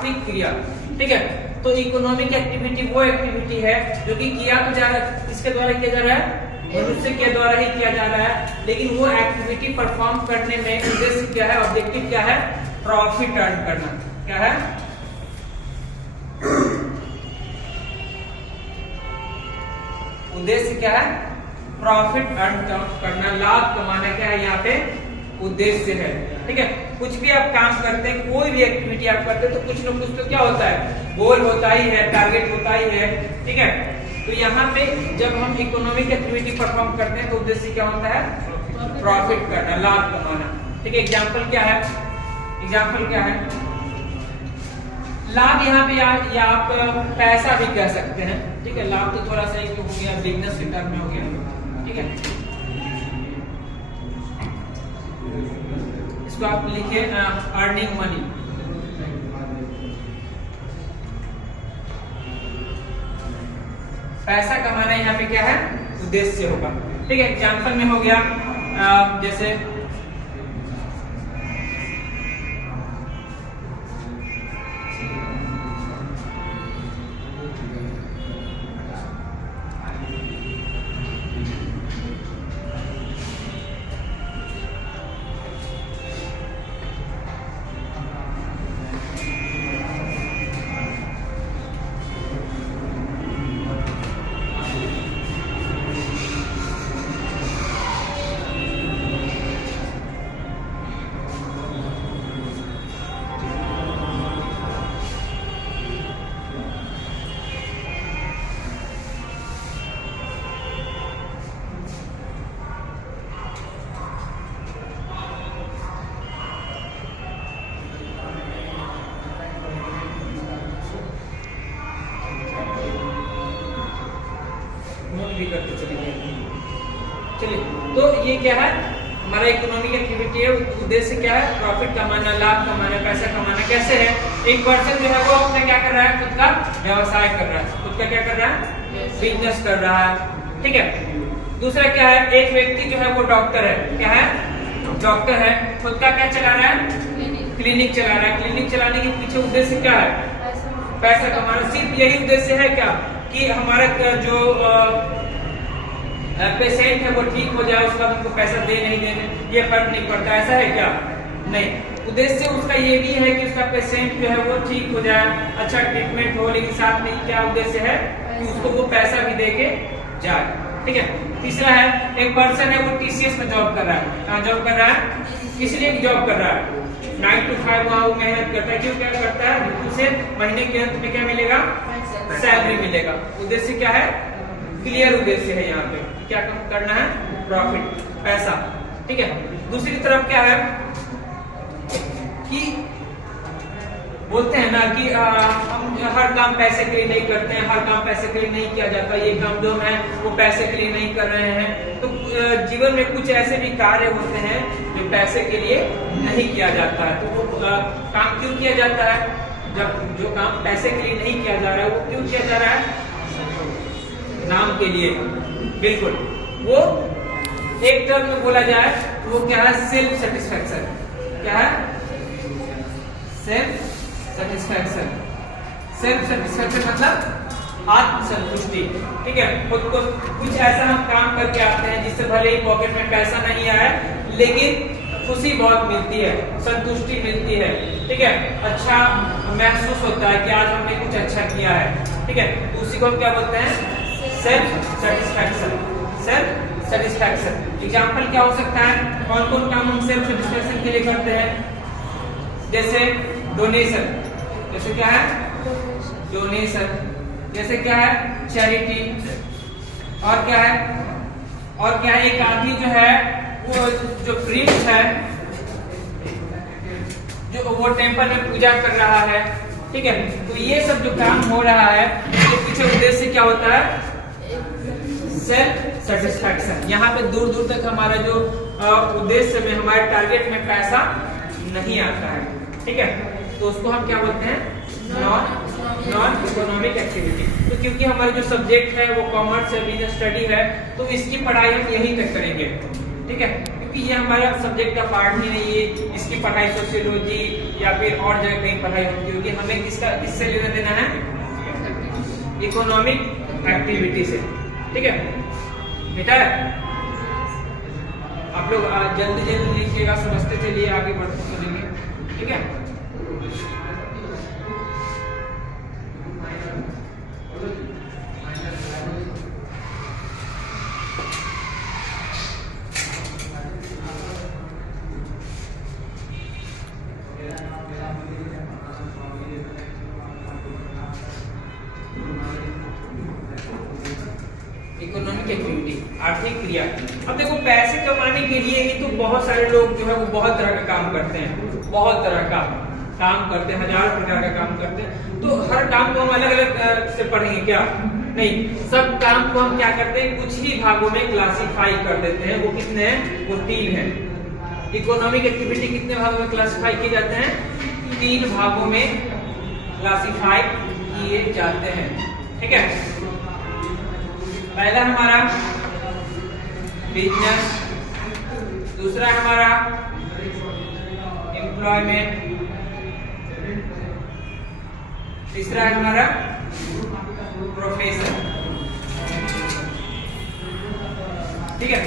आर्थिक क्रिया, ठीक है। तो इकोनॉमिक एक्टिविटी वो एक्टिविटी है जो कि किया तो जा रहा है, किसके द्वारा किया जा रहा है, मनुष्य के द्वारा ही किया जा रहा है, लेकिन वो एक्टिविटी परफॉर्म करने में उद्देश्य क्या है, ऑब्जेक्टिव क्या है, प्रॉफिट अर्न करना। क्या है, उद्देश्य क्या है, प्रॉफिट अर्न करना, लाभ कमाना, क्या है यहाँ पे उद्देश्य है, ठीक है। कुछ भी आप काम करते हैं, कोई भी एक्टिविटी आप करते हैं तो कुछ ना कुछ तो क्या होता है, गोल होता ही है, टारगेट होता ही है, ठीक है। तो यहाँ पे जब हम इकोनॉमिक एक्टिविटी परफॉर्म करते हैं तो उद्देश्य क्या होता है, प्रॉफिट करना, लाभ कमाना, ठीक है। एग्जाम्पल क्या है, एग्जाम्पल क्या है, लाभ यहाँ पे या आप पैसा भी कह सकते हैं, ठीक है। लाभ तो थोड़ा सा एक हो गया, बिजनेस के टर्म में हो गया, ठीक है। इसको आप लिखिए अर्निंग मनी, पैसा कमाना यहाँ पे क्या है, उद्देश्य होगा, ठीक है। एग्जाम्पल में हो गया जैसे करते चलिए। तो ये क्या है, हमारा इकोनॉमिक एक्टिविटी है, उद्देश्य क्या है, प्रॉफिट कमाना, लाभ कमाना, पैसा कमाना। कैसे है, एक पर्सन जो है वो अपने क्या कर रहा है, खुद का व्यवसाय कर रहा है, खुद का क्या कर रहा है, बिजनेस कर रहा है, ठीक है। दूसरा क्या है, एक व्यक्ति जो है वो डॉक्टर है, क्या है, डॉक्टर है, खुद का क्या चला रहा है, क्लिनिक चला रहा है। क्लिनिक चलाने के पीछे उद्देश्य क्या है, पैसा कमाना। सिर्फ यही उद्देश्य है क्या कि हमारा जो पेशेंट है वो ठीक हो जाए, उसका उनको पैसा दे नहीं देने, ये फर्क नहीं पड़ता, ऐसा है क्या, नहीं। उद्देश्य उसका ये भी है कि उसका पेशेंट जो है वो ठीक हो जाए, अच्छा ट्रीटमेंट हो, लेकिन साथ में क्या उद्देश्य है कि उसको वो पैसा भी दे के जाए, ठीक है। तीसरा है, एक पर्सन है वो TCS में जॉब कर रहा है, कहाँ जॉब कर रहा है, किस लिए जॉब कर रहा है, 9 to 5 वहाँ वो मेहनत करता है, क्यों क्या करता है, उसे महीने के अंत में क्या मिलेगा, सैलरी मिलेगा। उद्देश्य क्या है, क्लियर उद्देश्य है यहाँ पे, क्या करना है, प्रॉफिट, पैसा, ठीक है। दूसरी तरफ क्या है कि बोलते हैं ना कि हम हर काम पैसे के लिए नहीं करते हैं, हर काम पैसे के लिए नहीं किया जाता, ये काम जो है वो पैसे के लिए नहीं कर रहे हैं। तो जीवन में कुछ ऐसे भी कार्य होते हैं जो पैसे के लिए नहीं किया जाता है, तो वो काम क्यों किया जाता है, जब जो काम पैसे के लिए नहीं किया जा रहा है वो क्यों किया जा रहा है, नाम के लिए, बिल्कुल। वो एक टर्म में बोला जाए तो वो क्या है, सेल्फ सेटिस्फैक्शन। क्या है, सेल्फ सेटिस्फैक्शन। सेल्फ सेटिस्फैक्शन मतलब आत्मसंतुष्टि, ठीक है। खुद को कुछ ऐसा हम काम करके आते हैं जिससे भले ही पॉकेट में पैसा नहीं आया लेकिन खुशी बहुत मिलती है, संतुष्टि मिलती है, ठीक है। अच्छा महसूस होता है कि आज हमने कुछ अच्छा किया है, ठीक है। तो उसी को हम क्या बोलते हैं, self satisfaction. Self satisfaction example क्या हो सकता है, कौन कौन काम हम सेल्फ सेटिस्फैक्शन के लिए करते हैं, जैसे डोनेशन, जैसे क्या है, डोनेशन, जैसे क्या है, चैरिटी, और क्या है, और क्या है, एक आदमी जो है वो जो प्रिंस है जो वो टेम्पल में पूजा कर रहा है, ठीक है। तो ये सब जो काम हो रहा है इसके पीछे उद्देश्य क्या होता है, सेल्फ सेटिस्फैक्शन। यहाँ पे दूर दूर तक हमारा जो उद्देश्य में, हमारे टारगेट में पैसा नहीं आता है, ठीक है। तो उसको हम क्या बोलते हैं, नॉन इकोनॉमिक एक्टिविटी। तो क्योंकि हमारा जो सब्जेक्ट है वो कॉमर्स है, बिजनेस स्टडी है, तो इसकी पढ़ाई हम यहीं तक करेंगे, ठीक है। क्योंकि ये हमारा सब्जेक्ट का पार्ट ही नहीं है। इसकी पढ़ाई सोशियोलॉजी या फिर और जगह कहीं पढ़ाई होती होगी, हमें किससे लेना देना है? इकोनॉमिक एक्टिविटी से। ठीक है बेटा, आप लोग जल्दी जल्दी लिखिएगा, समझते चलिए, आगे बढ़ते चलेंगे। ठीक है, इकोनॉमिक एक्टिविटी, आर्थिक क्रिया। अब देखो, पैसे कमाने के लिए ही तो बहुत सारे लोग जो है वो बहुत तरह का काम करते हैं, बहुत तरह का काम करते हैं, हजार प्रकार का काम करते हैं। तो हर काम को हम अलग अलग से पढ़ेंगे क्या? नहीं, सब काम को हम क्या करते हैं, कुछ ही भागों में क्लासिफाई कर देते हैं। वो कितने हैं? वो 3 हैं। इकोनॉमिक एक्टिविटी कितने भागों में क्लासिफाई किए जाते हैं? 3 भागों में क्लासिफाई किए जाते हैं। ठीक है, पहला हमारा बिजनेस, दूसरा हमारा एम्प्लॉयमेंट, तीसरा हमारा प्रोफेशन। ठीक है,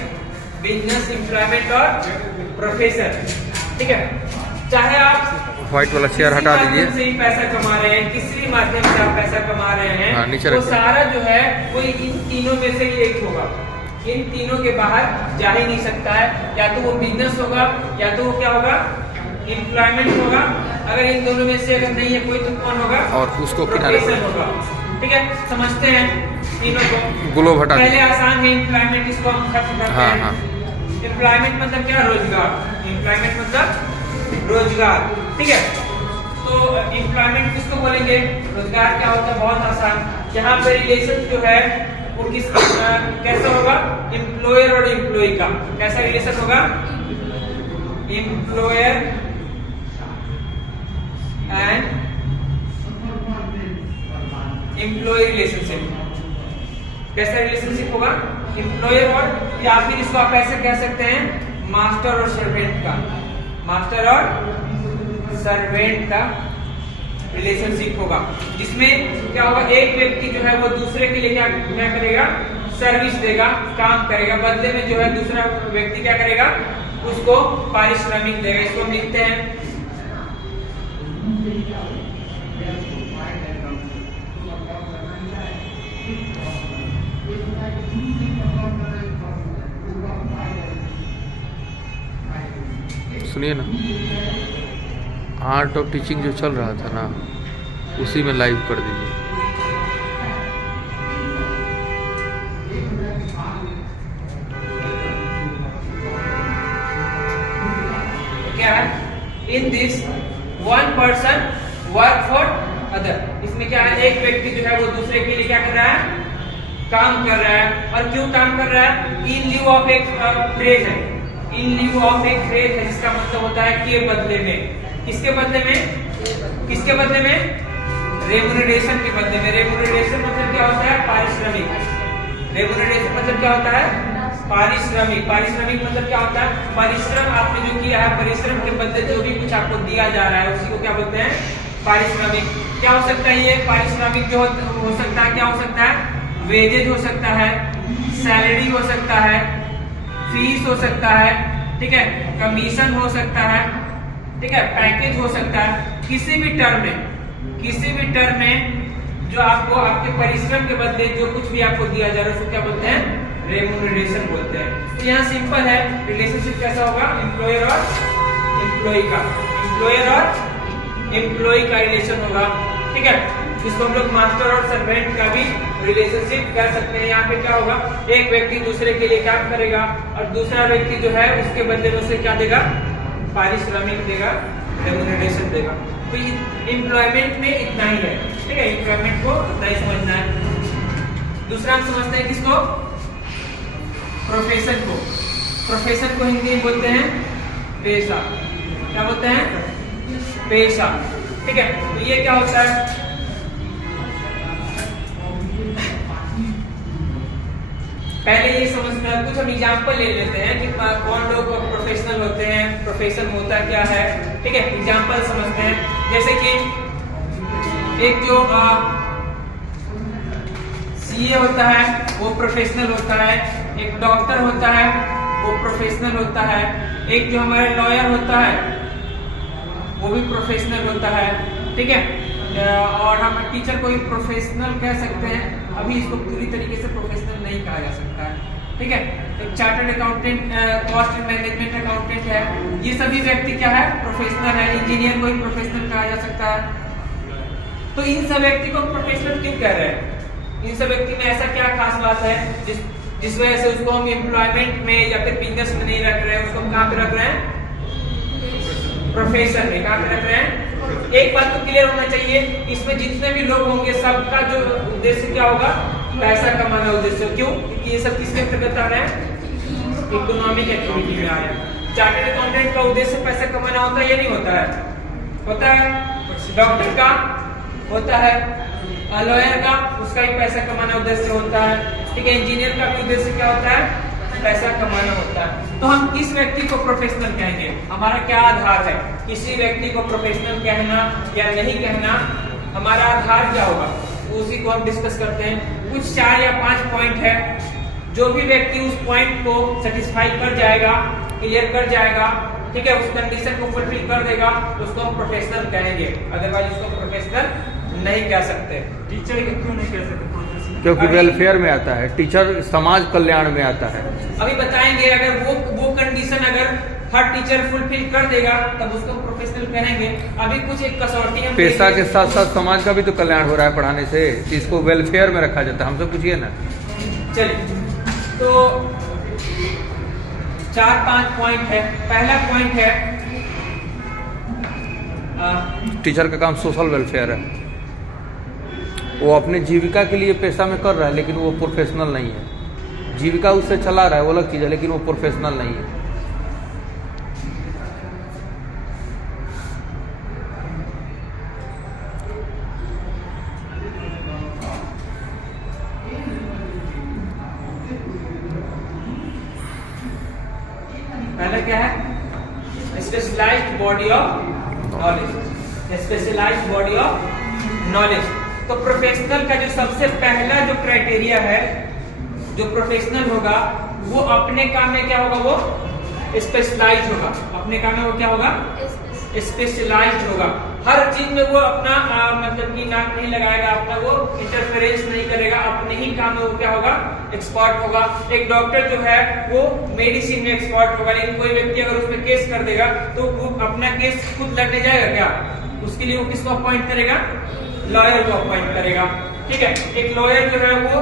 बिजनेस, एम्प्लॉयमेंट और प्रोफेशन। ठीक है, चाहे आप व्हाइट वाला चेयर हटा दीजिए, से ही पैसा कमा रहे हैं, किसी भी माध्यम से आप पैसा कमा रहे हैं, हाँ, वो सारा जो है वो इन तीनों में से ही एक होगा। इन तीनों के बाहर जा ही नहीं सकता है। या तो वो बिजनेस होगा, या तो वो क्या होगा, एम्प्लॉयमेंट होगा। अगर इन दोनों में से अगर नहीं है कोई, तो कौन होगा? और उसको प्रोफेशन होगा। ठीक है, समझते हैं तीनों को। ग्लोब हटा पहले आसान है एम्प्लॉयमेंट, इसको हम खत्म करते हैं। एम्प्लॉयमेंट मतलब क्या? रोजगार। एम्प्लॉयमेंट मतलब रोजगार। ठीक है, तो एम्प्लॉयमेंट किसको बोलेंगे? रोजगार क्या होता है? बहुत आसान। यहाँ पे रिलेशन जो है वो किस कैसा होगा? एम्प्लॉयर और एम्प्लॉय का। कैसा रिलेशन होगा? Employer and employ relationship. कैसा रिलेशनशिप होगा? एम्प्लॉयर और, या फिर इसको आप ऐसे कह सकते हैं, मास्टर और सर्वेंट का। मास्टर और सर्वेंट का रिलेशनशिप होगा, जिसमें क्या होगा, एक व्यक्ति जो है वो दूसरे के लिए क्या करेगा? सर्विस देगा, काम करेगा। बदले में जो है दूसरा व्यक्ति क्या करेगा? उसको पारिश्रमिक देगा। इसको हम लिखते हैं सुनिए ना, आर्ट ऑफ टीचिंग जो चल रहा था ना, उसी में लाइव कर दीजिए। क्या है? In this one person work for other. इसमें क्या है? एक व्यक्ति जो है वो दूसरे के लिए क्या कर रहा है? काम कर रहा है। और क्यों काम कर रहा है? इन ल्यू ऑफ एक फ्रेज है। इन ल्यू ऑफ एक फ्रेज है, जिसका मतलब होता है के बदले में। किसके बदले में? किसके बदले में? रेम्युनरेशन के बदले में। रेम्युनरेशन मतलब क्या होता है? पारिश्रमिक। रेम्युनरेशन मतलब क्या होता है? पारिश्रमिक। पारिश्रमिक मतलब क्या होता है? परिश्रम आपने जो किया है, परिश्रम के बदले जो भी कुछ आपको दिया जा रहा है, उसी को क्या बोलते हैं? पारिश्रमिक। क्या हो सकता है ये पारिश्रमिक? जो हो सकता है, क्या हो सकता है? वेजेज हो सकता है, सैलरी हो सकता है, फीस हो सकता है, ठीक है, कमीशन हो सकता है, ठीक है, पैकेज हो सकता है। किसी भी टर्म में जो आपको आपके परिश्रम के बदले जो कुछ भी आपको दिया जा रहा है उसको क्या बोलते हैं? रेम्युनरेशन बोलते हैं। तो यहाँ सिंपल है, रिलेशनशिप कैसा होगा? एम्प्लॉयर और एम्प्लॉय का। एम्प्लॉयर और एम्प्लॉय का रिलेशन होगा, ठीक है। जिसको हम लोग मास्टर और सर्वेंट का भी रिलेशनशिप कह सकते हैं। यहाँ पे क्या होगा? एक व्यक्ति दूसरे के लिए काम करेगा और दूसरा व्यक्ति जो है उसके बदले में उसे क्या देगा? पारिश्रमिक देगा, रेम्युनरेशन देगा। तो एम्प्लॉयमेंट में इतना ही है, ठीक है। एम्प्लॉयमेंट को इतना ही समझना है। दूसरा हम समझते हैं किसको? प्रोफेशन को। प्रोफेशन को हिंदी में बोलते हैं पेशा। क्या बोलते हैं? पेशा, ठीक है। तो ये क्या होता है? पहले ये समझना कुछ हम एग्जाम्पल ले लेते हैं कि कौन लोग प्रोफेशनल होते हैं, प्रोफेशन होता क्या है। ठीक है, एग्जाम्पल समझते हैं। जैसे कि एक जो सीए होता है वो प्रोफेशनल होता है, एक डॉक्टर होता है वो प्रोफेशनल होता है, एक जो हमारे लॉयर होता है वो भी प्रोफेशनल होता है। ठीक है, और हम टीचर को भी प्रोफेशनल कह सकते हैं, अभी इसको पूरी तरीके से प्रोफेशनल नहीं कहा जा सकता है। ठीक है, एक chartered accountant, cost and management accountant है, ये सभी व्यक्ति क्या है, प्रोफेशनल है। इंजीनियर को भी प्रोफेशनल कहा जा सकता है। तो इन सब व्यक्ति को प्रोफेशनल क्यों कह रहे हैं? इन सब व्यक्ति में ऐसा क्या खास बात है जिस वजह से उसको हम एम्प्लॉयमेंट में या फिर बिजनेस में नहीं रख रहे हैं, उसको हम कहाँ पे रख रहे हैं, प्रोफेशन में। कहाँ पे रख रहे हैं? एक बात तो क्लियर होना चाहिए, इसमें जितने भी लोग होंगे सबका जो उद्देश्य क्या होगा, पैसा कमाना उद्देश्य। क्यों? क्योंकि ये सब किसके अंतर्गत आ रहे हैं, इकोनॉमिक एक्टिविटी में आ रहे हैं। चार्टर्ड अकाउंटेंट का उद्देश्य पैसा कमाना होता है, ये नहीं होता है? होता है। डॉक्टर का होता है, लॉयर का उसका ही पैसा कमाना उद्देश्य होता है। ठीक है, इंजीनियर का भी उद्देश्य क्या होता है, पैसा कमाना होता है। तो हम किस व्यक्ति को प्रोफेशनल कहेंगे, हमारा क्या आधार है, किसी व्यक्ति को प्रोफेशनल कहना या नहीं कहना, हमारा आधार क्या होगा, उसी को हम डिस्कस करते हैं। कुछ 4 या 5 पॉइंट है, जो भी व्यक्ति उस पॉइंट को सेटिस्फाई कर जाएगा, क्लियर कर जाएगा, ठीक है, उस कंडीशन को फुलफिल कर देगा, तो उसको हम प्रोफेशनल कहेंगे, अदरवाइज उसको प्रोफेशनल नहीं कह सकते। टीचर क्यों नहीं कह सकते? क्योंकि वेलफेयर में आता है, टीचर समाज कल्याण में आता है। अभी बताएंगे, अगर वो कंडीशन अगर हर टीचर फुलफिल कर देगा तब उसको प्रोफेशनल कहेंगे। अभी कुछ एक कसौटी हम पैसा के साथ साथ समाज का भी तो कल्याण हो रहा है पढ़ाने से, इसको वेलफेयर में रखा जाता है। हमसे पूछिए ना। चलिए, तो 4-5 पॉइंट है। पहला पॉइंट है टीचर का काम सोशल वेलफेयर है। वो अपने जीविका के लिए पेशा में कर रहा है, लेकिन वो प्रोफेशनल नहीं है। जीविका उससे चला रहा है, वो अलग चीज़ है, लेकिन वो प्रोफेशनल नहीं है। पहला क्या है, specialised body of knowledge. Specialised body of knowledge. तो प्रोफेशनल का जो सबसे पहला जो क्राइटेरिया है, जो प्रोफेशनल होगा वो अपने काम में क्या होगा, वो स्पेशलाइज्ड होगा। अपने काम में वो क्या होगा, स्पेशलाइज्ड होगा। हर चीज में वो अपना मतलब कि नाक नहीं लगाएगा, अपना वो इंटरफेरेंस नहीं करेगा, अपने ही काम में वो क्या होगा, एक्सपर्ट होगा। एक डॉक्टर जो है वो मेडिसिन में एक्सपर्ट होगा, लेकिन कोई व्यक्ति अगर उसमें केस कर देगा तो वो अपना केस खुद लड़ने जाएगा क्या, उसके लिए वो किसको अपॉइंट करेगा, लॉयर को अपॉइंट करेगा। ठीक है, एक लॉयर जो है वो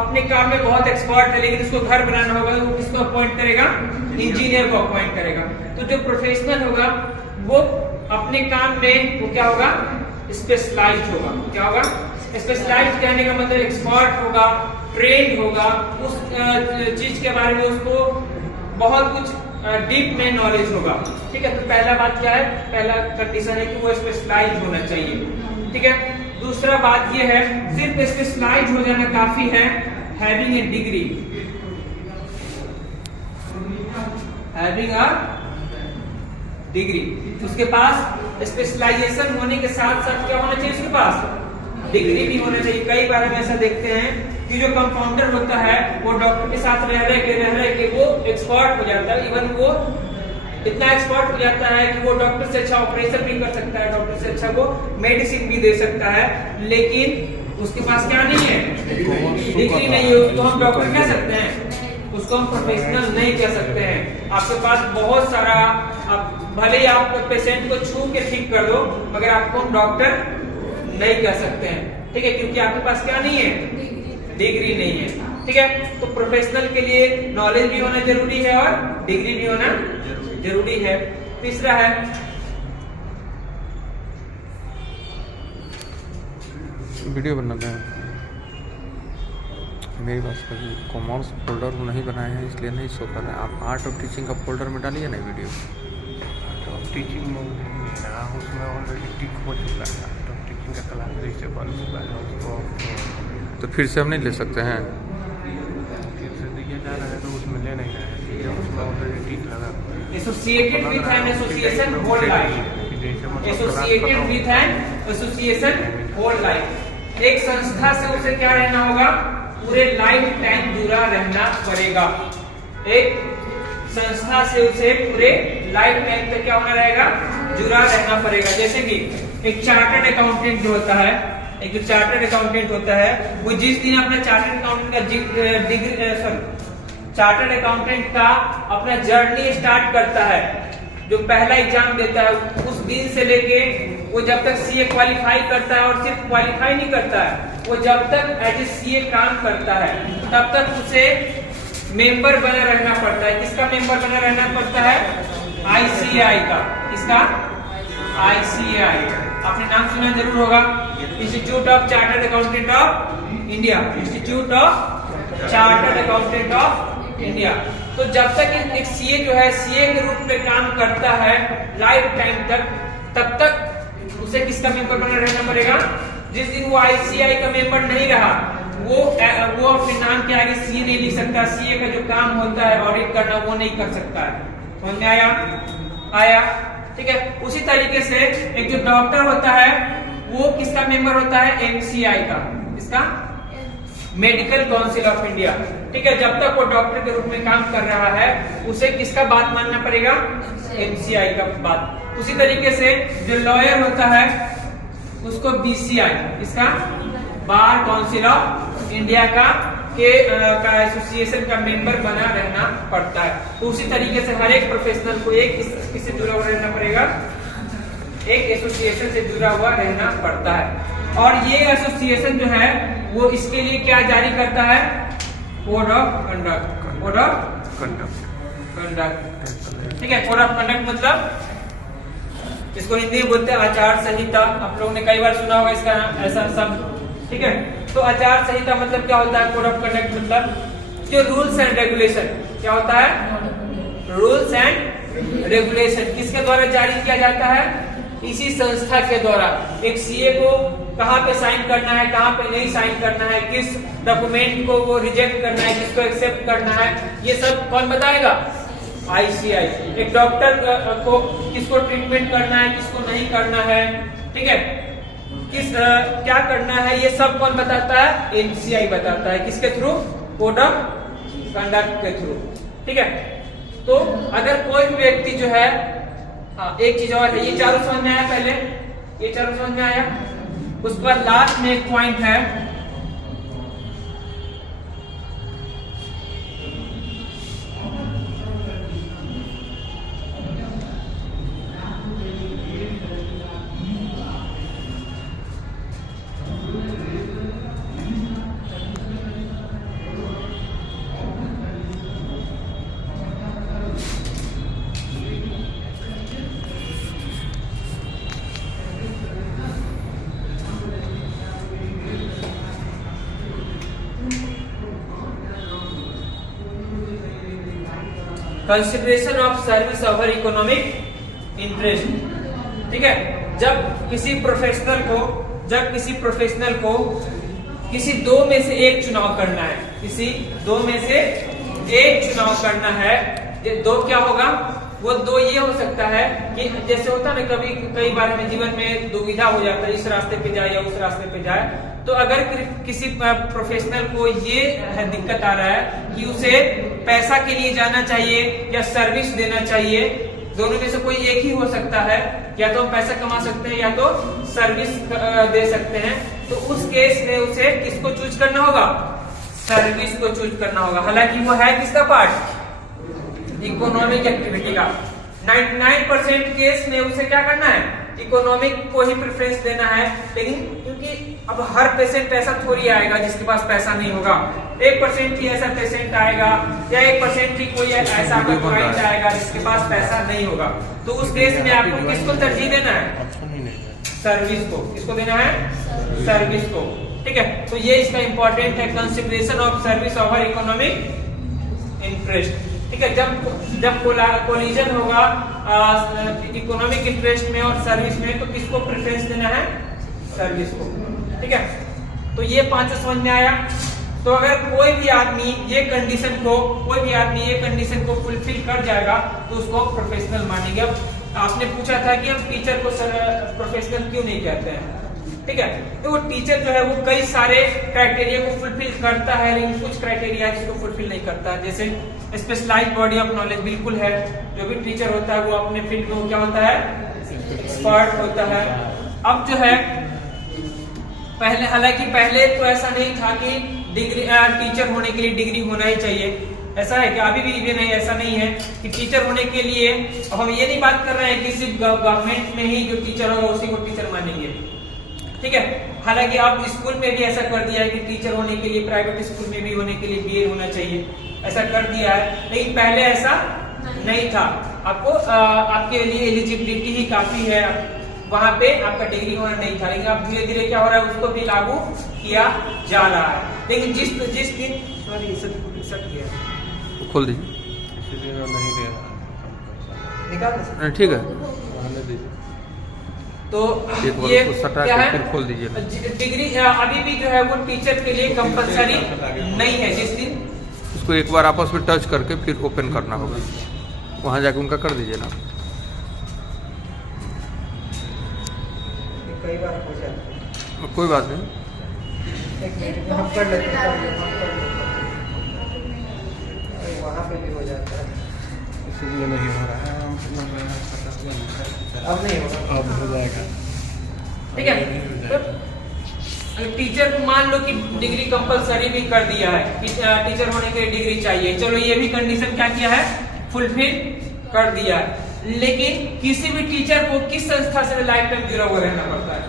अपने काम में बहुत एक्सपर्ट है, लेकिन उसको घर बनाना होगा तो वो किसको अपॉइंट करेगा, इंजीनियर को अपॉइंट करेगा। तो जो प्रोफेशनल होगा वो अपने काम में वो क्या होगा, स्पेशलाइज्ड होगा। क्या होगा, स्पेशलाइज्ड कहने का मतलब एक्सपर्ट होगा, ट्रेंड होगा, उस चीज के बारे में उसको बहुत कुछ डीप में नॉलेज होगा। ठीक है, तो पहला बात क्या है, पहला कंडीशन है कि वो स्पेशलाइज्ड होना चाहिए। ठीक है, दूसरा बात ये है, सिर्फ स्पेशलाइज्ड हो जाना काफी है, having a degree. Having a degree, उसके पास स्पेशलाइजेशन होने के साथ साथ क्या होना चाहिए, उसके पास डिग्री भी होना चाहिए। कई बार हम ऐसा देखते हैं कि जो कंपाउंडर होता है वो डॉक्टर के साथ रह रहे के वो एक्सपर्ट हो जाता है। इवन वो इतना एक्सपर्ट हो जाता है कि वो डॉक्टर से अच्छा ऑपरेशन भी कर सकता है, डॉक्टर से अच्छा वो मेडिसिन भी दे सकता है, लेकिन उसके पास क्या नहीं है, डिग्री नहीं है। उसको हम डॉक्टर कह सकते हैं, उसको हम प्रोफेशनल नहीं कह सकते हैं। आपके पास बहुत सारा, आप भले ही आप पेशेंट को छू के ठीक कर दो, मगर आपको हम डॉक्टर नहीं कह सकते हैं। ठीक है, क्योंकि आपके पास क्या नहीं है, डिग्री नहीं है। ठीक है, तो प्रोफेशनल के लिए नॉलेज भी होना जरूरी है और डिग्री भी होना जरूरी है। तीसरा है वीडियो बनाना है। मेरी बात करिए, कॉमर्स फोल्डर नहीं बनाए हैं इसलिए नहीं शो कर रहे हैं। आप आर्ट ऑफ टीचिंग का फोल्डर में डालिए ना वीडियो। आर्ट ऑफ टीचिंग में नहीं रहा, उसमें ऑलरेडी टिक हो चुका है। आर्ट ऑफ टीचिंग का क्लास जैसे बन चुका है उसको, तो फिर से हम नहीं ले सकते हैं। फिर से दिया जा रहा है तो ले नहीं रहा है, ये उसमें ऑलरेडी टिक लगा हुआ है। Associated with an association whole life, associated with an association whole life, एक संस्था से उसे क्या रहना होगा, पूरे लाइफ टाइम जुड़ा रहना पड़ेगा। एक संस्था से उसे पूरे लाइफ टाइम तक क्या होना रहेगा, जुड़ा रहना पड़ेगा। जैसे कि एक चार्टर्ड अकाउंटेंट जो होता है, एक जो चार्टर्ड अकाउंटेंट होता है, वो जिस दिन अपना चार्टर्ड अकाउंटेंट का डिग्री चार्टर्ड अकाउंटेंट का अपना जर्नी स्टार्ट करता है, जो पहला एग्जाम देता है, उस दिन से लेके वो जब तक सीए क्वालिफाई करता है, और सिर्फ क्वालिफाई नहीं करता है, वो जब तक एज ए सीए काम करता है तब तक उसे मेंबर बना रहना पड़ता है। किसका मेंबर बना रहना पड़ता है, आईसीएआई का। किसका, आईसीएआई। आपने नाम सुना जरूर होगा, institute of chartered accountant of India, institute of chartered accountant of India. तो जब तक एक सीए जो है सीए के रूप में काम करता है लाइफ टाइम तक, तब तक उसे किसका मेंबर बना रहना पड़ेगा। जिस दिन वो आईसीआई का मेंबर नहीं रहा, वो अपने नाम के आगे सीए नहीं लिख सकता, सीए का जो काम होता है ऑडिट करना, वो नहीं कर सकता है। समझ में आया, ठीक है। उसी तरीके से एक जो डॉक्टर होता है, वो किसका मेंबर होता है, एमसीआई का। किसका, मेडिकल काउंसिल ऑफ इंडिया। ठीक है, जब तक वो डॉक्टर के रूप में काम कर रहा है, उसे किसका बात मानना पड़ेगा, एमसीआई का बात। उसी तरीके से जो लॉयर होता है, उसको बीसीआई, इसका बार काउंसिल ऑफ इंडिया का एसोसिएशन का मेंबर बना रहना पड़ता है। तो उसी तरीके से हर एक प्रोफेशनल को एक किससे जुड़ा हुआ रहना पड़ेगा, एक एसोसिएशन से जुड़ा हुआ रहना पड़ता है। और ये एसोसिएशन जो है वो इसके लिए क्या जारी करता है, code of conduct, code of conduct. ठीक है, कोड ऑफ कंडक्ट मतलब इसको हिंदी में बोलते हैं आचार संहिता। आप लोगों ने कई बार सुना होगा इसका ऐसा शब्द। ठीक है, तो आचार संहिता मतलब क्या होता है, कोड ऑफ कंडक्ट मतलब जो रूल्स एंड रेगुलेशन, क्या होता है, रूल्स एंड रेगुलेशन किसके द्वारा जारी किया जाता है, इसी संस्था के द्वारा। एक सीए को कहाँ पे साइन करना है, कहाँ पे नहीं साइन करना है, किस डॉक्यूमेंट को वो रिजेक्ट करना है, किसको एक्सेप्ट करना है, ये सब कौन बताएगा, आईसीआई। एक डॉक्टर को किसको ट्रीटमेंट करना है, किसको नहीं करना है, ठीक है, क्या करना है, ये सब कौन बताता है, एमसीआई बताता है। किसके थ्रू, कोड ऑफ कंडक्ट के थ्रू। ठीक है, तो अगर कोई भी व्यक्ति जो है, एक चीज और है, ये चारों समझ में आया, पहले ये चारों समझ में आया। उसके बाद लास्ट में एक पॉइंट है, consideration of service over economic interest. ठीक है, जब किसी प्रोफेशनल को किसी दो में से एक चुनाव करना है, किसी दो में से एक चुनाव करना है, ये दो क्या होगा, वो दो ये हो सकता है कि जैसे होता है ना, कई बार में जीवन में दुविधा हो जाता है, इस रास्ते पे जाए या उस रास्ते पे जाए। तो अगर किसी प्रोफेशनल को ये दिक्कत आ रहा है कि उसे पैसा के लिए जाना चाहिए या सर्विस देना चाहिए, दोनों में से कोई एक ही हो सकता है, या तो हम पैसा कमा सकते हैं या तो सर्विस दे सकते हैं। तो उस केस में उसे किसको चूज करना होगा, सर्विस को चूज करना होगा। हालांकि वो है किसका पार्ट, इकोनॉमिक एक्टिविटी का। 99% केस में उसे क्या करना है, इकोनॉमिक को ही प्रेफरेंस देना है। लेकिन क्योंकि अब हर पेशेंट ऐसा थोड़ी आएगा जिसके पास पैसा नहीं होगा, 1% ही ऐसा पेशेंट आएगा, या 1% ही कोई ऐसा क्लाइंट आएगा जिसके पास पैसा नहीं होगा। तो उस केस में आपको किसको तरजीह देना है, सर्विस को। किसको देना है, सर्विस को। ठीक है, तो ये इसका इंपॉर्टेंट है, consideration of service over economic interest. ठीक है, जब कोलिजन होगा इकोनॉमिक इंटरेस्ट में और सर्विस में, तो किसको प्रेफरेंस देना है, सर्विस को। ठीक है, तो ये पांचों समझ में आया। तो अगर कोई भी आदमी ये कंडीशन को फुलफिल कर जाएगा तो उसको प्रोफेशनल मानेंगे। अब आपने पूछा था कि हम टीचर को सर प्रोफेशनल क्यों नहीं कहते हैं, ठीक है। तो वो टीचर जो है वो कई सारे क्राइटेरिया को फुलफिल करता है, लेकिन कुछ क्राइटेरिया जिसको फुलफिल नहीं करता है। जैसे स्पेशलाइज्ड बॉडी ऑफ नॉलेज बिल्कुल है, जो भी टीचर होता है वो अपने फील्ड में क्या होता है, एक्सपर्ट होता है। अब जो है हालांकि पहले तो ऐसा नहीं था कि डिग्री टीचर होने के लिए डिग्री होना ही चाहिए, ऐसा है कि अभी भी नहीं, ऐसा नहीं है कि टीचर होने के लिए। हम ये नहीं बात कर रहे हैं कि सिर्फ गवर्नमेंट में ही जो टीचर हो उसी को टीचर मानेंगे, ठीक है। हालांकि अब स्कूल में भी ऐसा कर दिया है कि टीचर होने के लिए प्राइवेट स्कूल में भी होने के लिए बीए होना चाहिए, ऐसा कर दिया है। लेकिन पहले ऐसा नहीं था, आपको आपके लिए एलिजिबिलिटी ही काफी है, वहां पे आपका डिग्री होना नहीं था। लेकिन अब धीरे धीरे क्या हो रहा है, उसको भी लागू किया जा रहा है। लेकिन जिस दिन खोल दीजिए, इसलिए मैं नहीं दे रहा, निकाल ठीक है। रहने दीजिए। तो एक बार ये उसको सटा क्या के है, फिर खोल दीजिए। डिग्री अभी भी जो है वो टीचर के लिए कंपलसरी नहीं है। जिस दिन उसको एक बार आपस में टच करके फिर ओपन करना होगा, वहाँ जाके उनका कर दीजिए ना। कई बार हो जाता है, कोई बात नहीं, एक मिनट में हम कर लेते हैं, वहाँ पे भी हो जाता है, इसलिए नहीं हो रहा है, अब नहीं होगा, अब हो जाएगा, ठीक है। तो टीचर मान लो कि डिग्री कंपलसरी भी कर दिया है कि टीचर होने के लिए डिग्री चाहिए, चलो ये भी कंडीशन क्या किया है, फुलफिल कर दिया है। लेकिन किसी भी टीचर को किस संस्था से लाइफ टाइम जुड़ा हुआ रहना पड़ता है,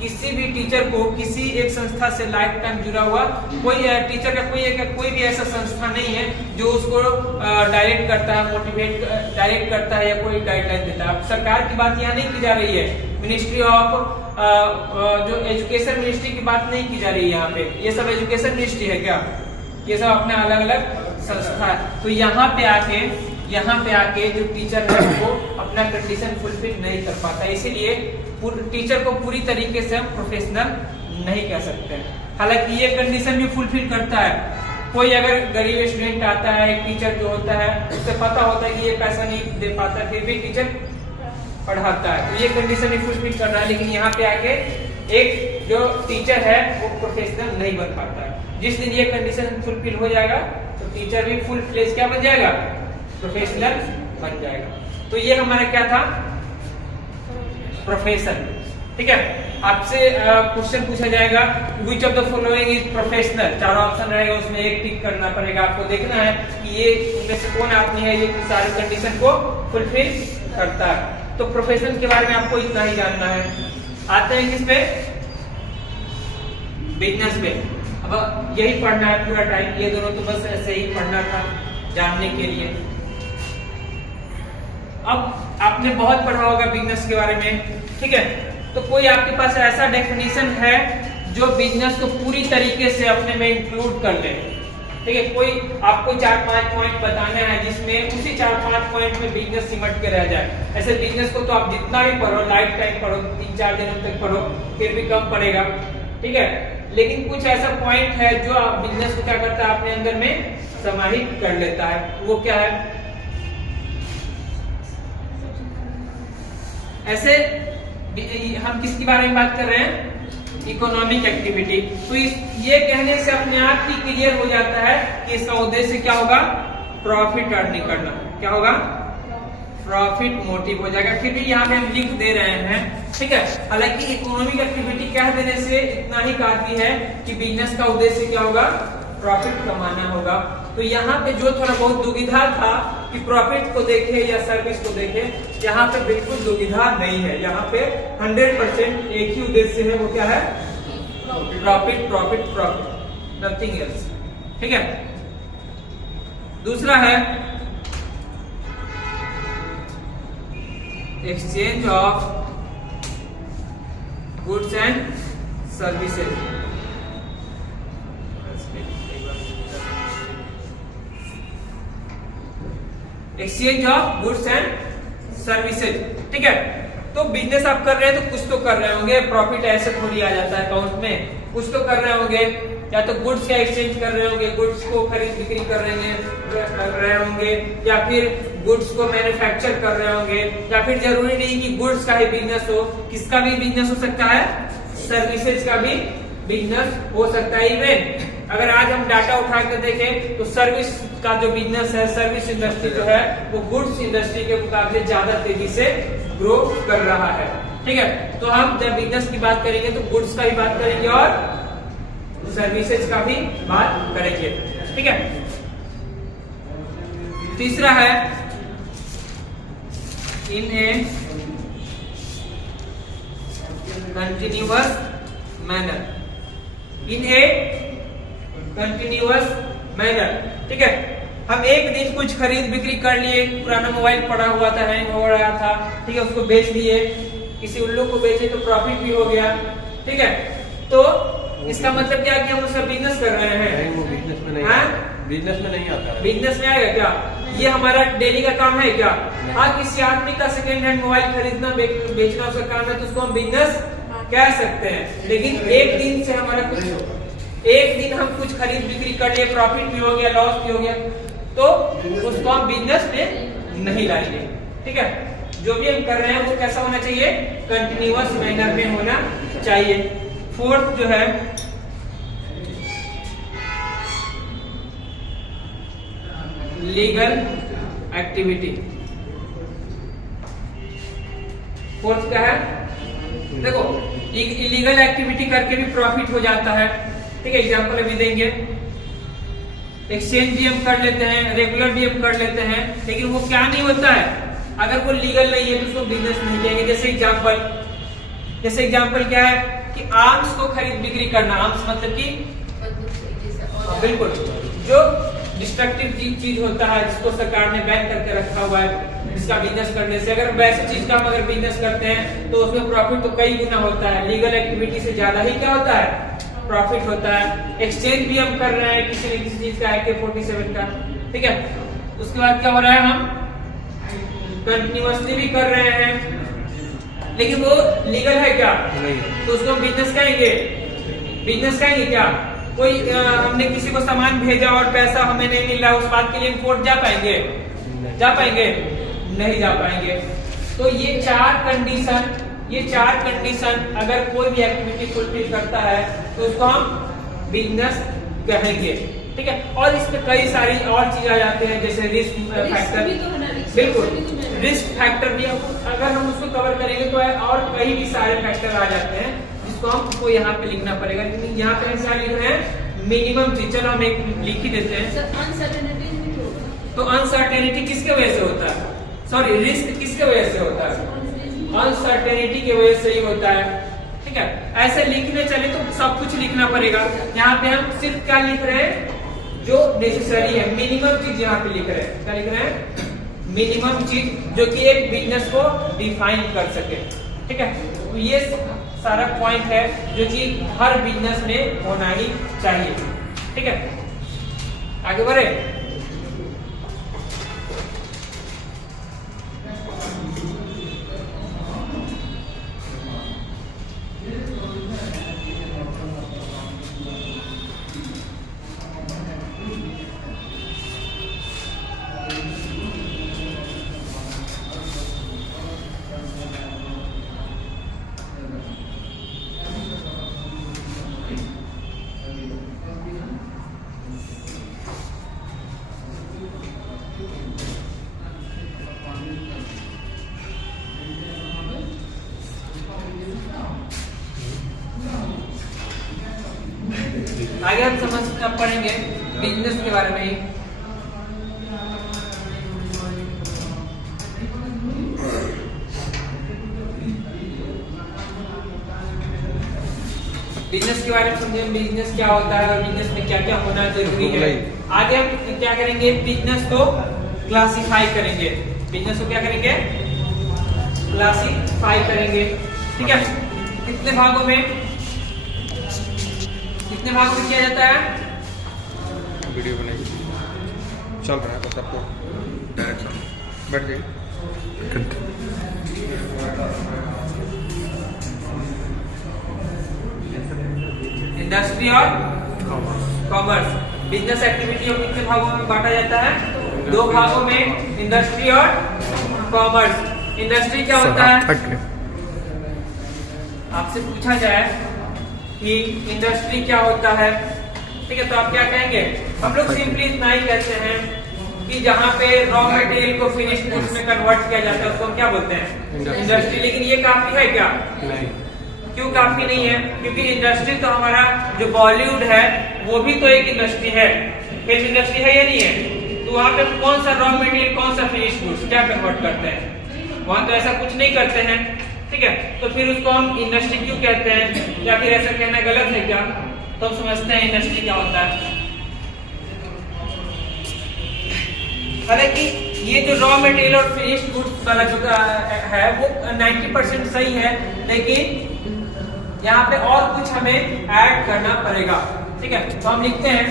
किसी भी टीचर को किसी एक संस्था से लाइफ टाइम जुड़ा हुआ, कोई टीचर का कोई भी ऐसा संस्था नहीं है जो उसको डायरेक्ट करता है, मोटिवेट डायरेक्ट करता है या कोई गाइडलाइन देता है। सरकार की बात यहाँ नहीं की जा रही है, मिनिस्ट्री ऑफ जो एजुकेशन मिनिस्ट्री की बात नहीं की जा रही है यहाँ पे, ये सब एजुकेशन मिनिस्ट्री है क्या, ये सब अपने अलग अलग संस्था है। तो यहाँ पे आके जो टीचर है वो अपना कंडीशन फुलफिल नहीं कर पाता, इसीलिए टीचर को पूरी तरीके से हम प्रोफेशनल नहीं कह सकते। हालांकि ये कंडीशन भी फुलफिल करता है। कोई अगर गरीब स्टूडेंट आता है, एक टीचर जो होता है उससे पता होता है कि ये पैसा नहीं दे पाता, फिर भी टीचर पढ़ाता है, तो ये कंडीशन भी फुलफिल कर रहा है। लेकिन यहाँ पे आके एक जो टीचर है वो प्रोफेशनल नहीं बन पाता है। जिस दिन ये कंडीशन फुलफिल हो जाएगा तो टीचर भी फुल फ्लेज क्या बन जाएगा, प्रोफेशनल बन जाएगा। तो ये हमारा क्या था, प्रोफेशन, ठीक है। आपसे क्वेश्चन पूछा जाएगा which of the following is professional, चारों ऑप्शन रहेगा, उसमें एक टिक करना पड़ेगा। आपको देखना है कि ये इनमें से कौन आदमी है ये सारी कंडीशन को फुलफिल करता है। तो प्रोफेशन के बारे में आपको इतना ही जानना है। आते हैं किस पे, बिजनेस पे। अब यही पढ़ना है पूरा टाइम, ये दोनों तो बस ऐसे ही पढ़ना था जानने के लिए। अब आपने बहुत पढ़ा होगा बिजनेस के बारे में, ठीक है। तो कोई आपके पास ऐसा डेफिनेशन है जो बिजनेस को पूरी तरीके से अपने में इंक्लूड कर ले, ठीक है। कोई आपको 4-5 पॉइंट बताना है जिसमें उसी 4-5 पॉइंट में बिजनेस सिमट के रह जाए। ऐसे बिजनेस को तो आप जितना भी पढ़ो, लाइफ टाइम पढ़ो, 3-4 दिनों तक पढ़ो, फिर भी कम पड़ेगा, ठीक है। लेकिन कुछ ऐसा पॉइंट है जो आप बिजनेस को क्या करता है, अपने अंदर में समाहित कर लेता है। वो क्या है, ऐसे हम किसके बारे में बात कर रहे हैं, इकोनॉमिक एक्टिविटी। तो ये कहने से अपने आप ही क्लियर हो जाता है कि इसका उद्देश्य क्या होगा, प्रॉफिट अर्निंग करना। क्या होगा, प्रॉफिट मोटिव हो जाएगा। फिर भी यहाँ पे हम लिख दे रहे हैं, ठीक है। हालांकि इकोनॉमिक एक्टिविटी कह देने से इतना ही काफी है कि बिजनेस का उद्देश्य क्या होगा, प्रॉफिट कमाना होगा। तो यहाँ पे जो थोड़ा बहुत दुविधा था कि प्रॉफिट को देखे या सर्विस को देखे, यहाँ पे बिल्कुल दुविधा नहीं है। यहाँ पे 100% एक ही उद्देश्य है, वो क्या है, profit profit profit, nothing else, ठीक है। दूसरा है exchange of goods and services. Exchange of goods and services, ठीक है। तो बिजनेस आप कर रहे हैं तो कुछ तो कर रहे होंगे, प्रॉफिट ऐसे थोड़ी आ जाता है अकाउंट में, कुछ तो कर रहे होंगे। या तो गुड्स का एक्सचेंज कर रहे होंगे, गुड्स को खरीद बिक्री कर रहे होंगे, या फिर गुड्स को मैन्युफैक्चर कर रहे होंगे, या फिर जरूरी नहीं कि गुड्स का ही बिजनेस हो, किसका भी बिजनेस हो सकता है, सर्विसेज का भी बिजनेस हो सकता है। इवन अगर आज हम डाटा उठा कर देखें तो सर्विस का जो बिजनेस है, सर्विस इंडस्ट्री जो है वो गुड्स इंडस्ट्री के मुकाबले ज्यादा तेजी से ग्रो कर रहा है। ठीक है, तो हम जब बिजनेस की बात करेंगे तो गुड्स का भी बात करेंगे और सर्विसेज का भी बात करेंगे। ठीक है, तीसरा है in a continuous manner, in a continuous manner. ठीक है, हम एक दिन कुछ खरीद बिक्री कर लिए, पुराना मोबाइल पड़ा हुआ था, हैंग हो रहा था, ठीक है, उसको बेच दिए, किसी उल्लू को बेचे तो प्रॉफिट भी हो गया। ठीक है, तो इसका मतलब क्या कि हम उसका बिजनेस कर रहे हैं, वो बिजनेस में नहीं, बिजनेस में नहीं आता है। बिजनेस में आएगा क्या? ये हमारा डेली का काम है क्या? हाँ, किसी आदमी का सेकेंड हैंड मोबाइल खरीदना बेचना उसका काम है तो उसको हम बिजनेस कह सकते हैं। लेकिन एक दिन से हमारा कुछ, एक दिन हम कुछ खरीद बिक्री कर लिए, प्रॉफिट भी हो गया, लॉस भी हो गया, तो उसको हम बिजनेस में नहीं लाएंगे। ठीक है, जो भी हम कर रहे हैं वो कैसा होना चाहिए, कंटिन्यूअस मैनर में होना चाहिए। फोर्थ जो है लीगल एक्टिविटी। फोर्थ क्या है, देखो इलीगल एक्टिविटी करके भी प्रॉफिट हो जाता है। ठीक है, एग्जांपल अभी देंगे, एक्सचेंज भी हम कर लेते हैं, रेगुलर भी हम कर लेते हैं, लेकिन वो क्या नहीं होता है, अगर वो लीगल नहीं है तो उसको बिजनेस नहीं कहेंगे। जैसे एग्जांपल क्या है कि आर्म्स को खरीद बिक्री करना, आर्म्स मतलब कि बिल्कुल जो डिस्ट्रक्टिव चीज होता है जिसको सरकार ने बैन करके रखा हुआ है, जिसका बिजनेस करने से, अगर वैसे चीज का हम अगर बिजनेस करते हैं तो उसमें प्रॉफिट तो कई गुना होता है, लीगल एक्टिविटी से ज्यादा ही क्या होता है, प्रॉफिट होता है। एक्सचेंज भी हम कर रहे हैं किसी न किसी चीज का, AK-47 का। ठीक है, उसके बाद क्या हो रहा है, हम कंटिन्यूअसली भी कर रहे हैं, लेकिन वो लीगल है क्या, नहीं, तो उसको हम बिजनेस कहेंगे, बिजनेस कहेंगे क्या? कोई हमने किसी को सामान भेजा और पैसा हमें नहीं मिल रहा, उस बात के लिए हम कोर्ट जा पाएंगे? नहीं जा पाएंगे। तो ये चार कंडीशन अगर कोई भी एक्टिविटी फुलफिल करता है तो उसको हम बिजनेस कहेंगे। ठीक है, और इसमें कई सारी और चीज आ जाते हैं, जैसे रिस्क फैक्टर। बिल्कुल, रिस्क फैक्टर भी अगर हम उसको कवर करेंगे तो और कई भी सारे फैक्टर आ जाते हैं जिसको हमको यहाँ पे लिखना पड़ेगा। लेकिन यहाँ पे हम लिख रहे हैं मिनिमम चीज, चलो हम एक लिख ही देते हैं। तो अनसर्टेनिटी किसके वजह से होता है, सॉरी रिस्क किसके वजह से होता है, अनसर्टेनिटी की वजह से ही होता है। ठीक है, ऐसे लिखने चले तो सब कुछ लिखना पड़ेगा। यहाँ पे हम सिर्फ क्या लिख रहे हैं, जो नेसेसरी है, मिनिमम चीज यहाँ पे लिख रहे हैं। क्या लिख रहे हैं, मिनिमम चीज जो कि एक बिजनेस को डिफाइन कर सके। ठीक है, तो ये सारा पॉइंट है जो कि हर बिजनेस में होना ही चाहिए। ठीक है, आगे बढ़े। आगे हम समझ पढ़ेंगे बिजनेस के बारे में ही। बिजनेस के बारे में समझेंगे, बिजनेस क्या होता है और बिजनेस में क्या क्या होना जरूरी है। आगे हम क्या करेंगे, बिजनेस को क्लासिफाई करेंगे। बिजनेस को क्या करेंगे, क्लासिफाई करेंगे। ठीक है, कितने भागों में किया जाता है, वीडियो बनाइए, चल रहा है बस आपको डायरेक्शन बैठ जाइए। इंडस्ट्री और कॉमर्स। बिजनेस एक्टिविटी को कितने भागों में बांटा जाता है? 2 भागों में, इंडस्ट्री और कॉमर्स। इंडस्ट्री क्या होता है? आपसे पूछा जाए कि इंडस्ट्री क्या होता है, ठीक है, तो आप क्या कहेंगे? हम लोग सिंपली इतना ही कहते हैं कि जहाँ पे रॉ मटेरियल को फिनिश गुड्स में कन्वर्ट किया जाता है उसको हम क्या बोलते हैं? इंडस्ट्री। लेकिन ये काफी है क्या? नहीं। क्यों काफी नहीं है? क्योंकि इंडस्ट्री तो हमारा जो बॉलीवुड है वो भी तो एक इंडस्ट्री है, फिल्म इंडस्ट्री है या नहीं है? तो वहाँ पे कौन सा रॉ मटेरियल, कौन सा फिनिश गुड्स क्या कन्वर्ट करते हैं? वहाँ तो ऐसा कुछ नहीं करते हैं, ठीक है, तो फिर उसको हम इंडस्ट्री क्यों कहते हैं? या फिर ऐसा कहना गलत है क्या? तो हम समझते हैं इंडस्ट्री क्या होता है। हालांकि ये जो रॉ मटेरियल और फिनिश गुड्स वाला जो है वो 90% सही है, लेकिन यहाँ पे और कुछ हमें ऐड करना पड़ेगा, ठीक है, तो हम लिखते हैं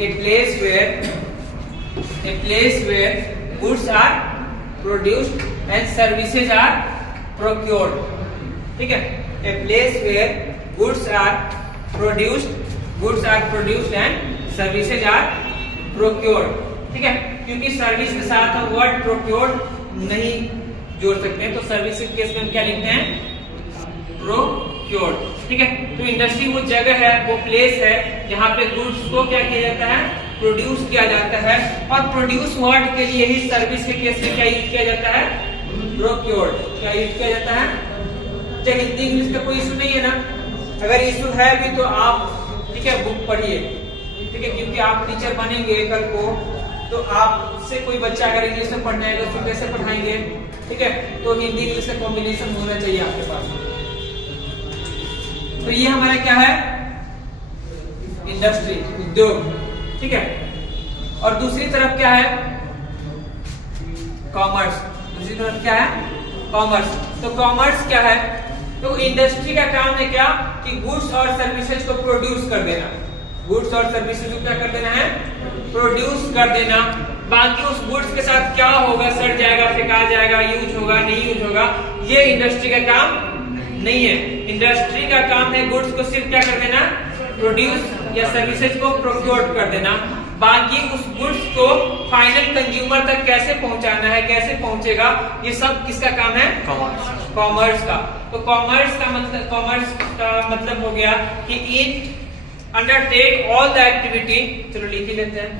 a place where goods are produced and services are procured, ठीक है, a place where goods are produced and services are procured, ठीक है, क्योंकि सर्विस के साथ हम वर्ड procured नहीं जोड़ सकते हैं, तो सर्विस के केस में हम क्या लिखते हैं? procured, ठीक है। तो इंडस्ट्री वो जगह है, वो प्लेस है जहाँ पे गुड्स को क्या किया जाता है? प्रोड्यूस किया जाता है, और प्रोड्यूस वर्ड के लिए ही सर्विस के केस में क्या यूज किया जाता है? प्रोक्योर्ड। क्या यूज किया जाता है? चाहे हिंदी इंग्लिश का कोई इशू नहीं है ना, अगर इशू है भी तो आप, ठीक है, बुक पढ़िए, ठीक है, क्योंकि आप टीचर बनेंगे कल को, तो आपसे कोई बच्चा अगर इंग्लिश में पढ़ना है तो कैसे पढ़ाएंगे, ठीक है, तो हिंदी इंग्लिश का कॉम्बिनेशन होना चाहिए आपके पास। तो ये हमारा क्या है? इंडस्ट्री, उद्योग, ठीक है, और दूसरी तरफ क्या है? कॉमर्स। दूसरी तरफ क्या है? कॉमर्स। तो कॉमर्स क्या है? तो इंडस्ट्री का काम है क्या? कि गुड्स और सर्विसेज को प्रोड्यूस कर देना। गुड्स और सर्विसेज को क्या कर देना है? प्रोड्यूस कर देना। बाकी उस गुड्स के साथ क्या होगा, सड़ जाएगा, फेंका जाएगा, यूज होगा, नहीं यूज होगा, ये इंडस्ट्री का काम नहीं है। इंडस्ट्री का काम है गुड्स को सिर्फ क्या कर देना? प्रोड्यूस या सर्विसेज को प्रोक्योर कर देना। बाकी उस गुड्स को फाइनल कंज्यूमर तक कैसे पहुंचाना है, कैसे पहुंचेगा, ये सब किसका काम है? कॉमर्स का। तो कॉमर्स का मतलब हो गया कि it undertake all the activity, चलो लिख ही लेते हैं,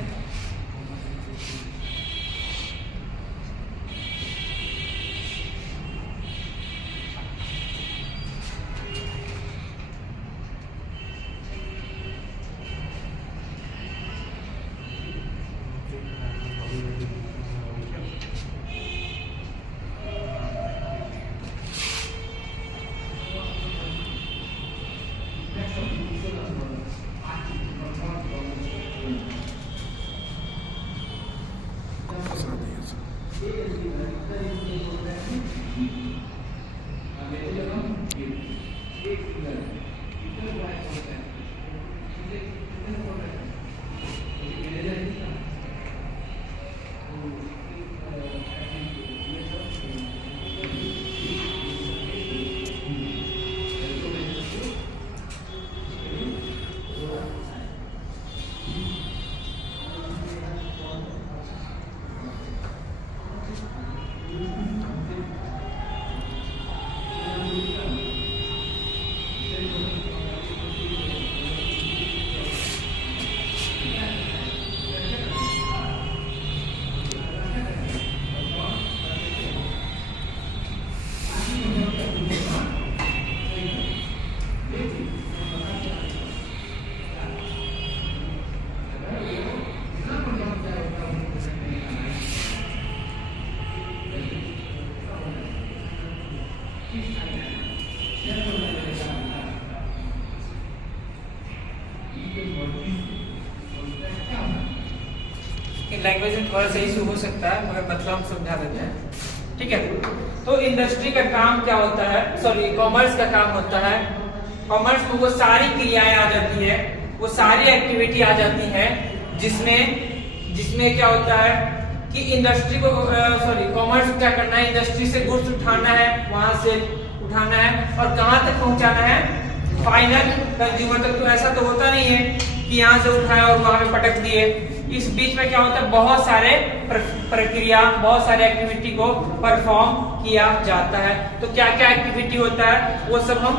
लैंग्वेज में थोड़ा सा इशू हो सकता है, मगर मतलब हम समझा देते हैं, ठीक है। तो इंडस्ट्री का काम क्या होता है, सॉरी कॉमर्स का काम होता है, कॉमर्स में वो सारी क्रियाएं आ जाती है, वो सारी एक्टिविटी आ जाती है जिसमें क्या होता है कि इंडस्ट्री को कॉमर्स क्या करना है, इंडस्ट्री से गुड्स उठाना है, वहां से उठाना है और कहां तक पहुंचाना है, फाइनल कंज्यूमर तक। तो ऐसा तो होता नहीं है कि यहाँ से उठाया और वहां पे पटक दिए। इस बीच में क्या होता है, बहुत सारे प्रक्रिया, बहुत सारे एक्टिविटी को परफॉर्म किया जाता है। तो क्या क्या एक्टिविटी होता है वो सब हम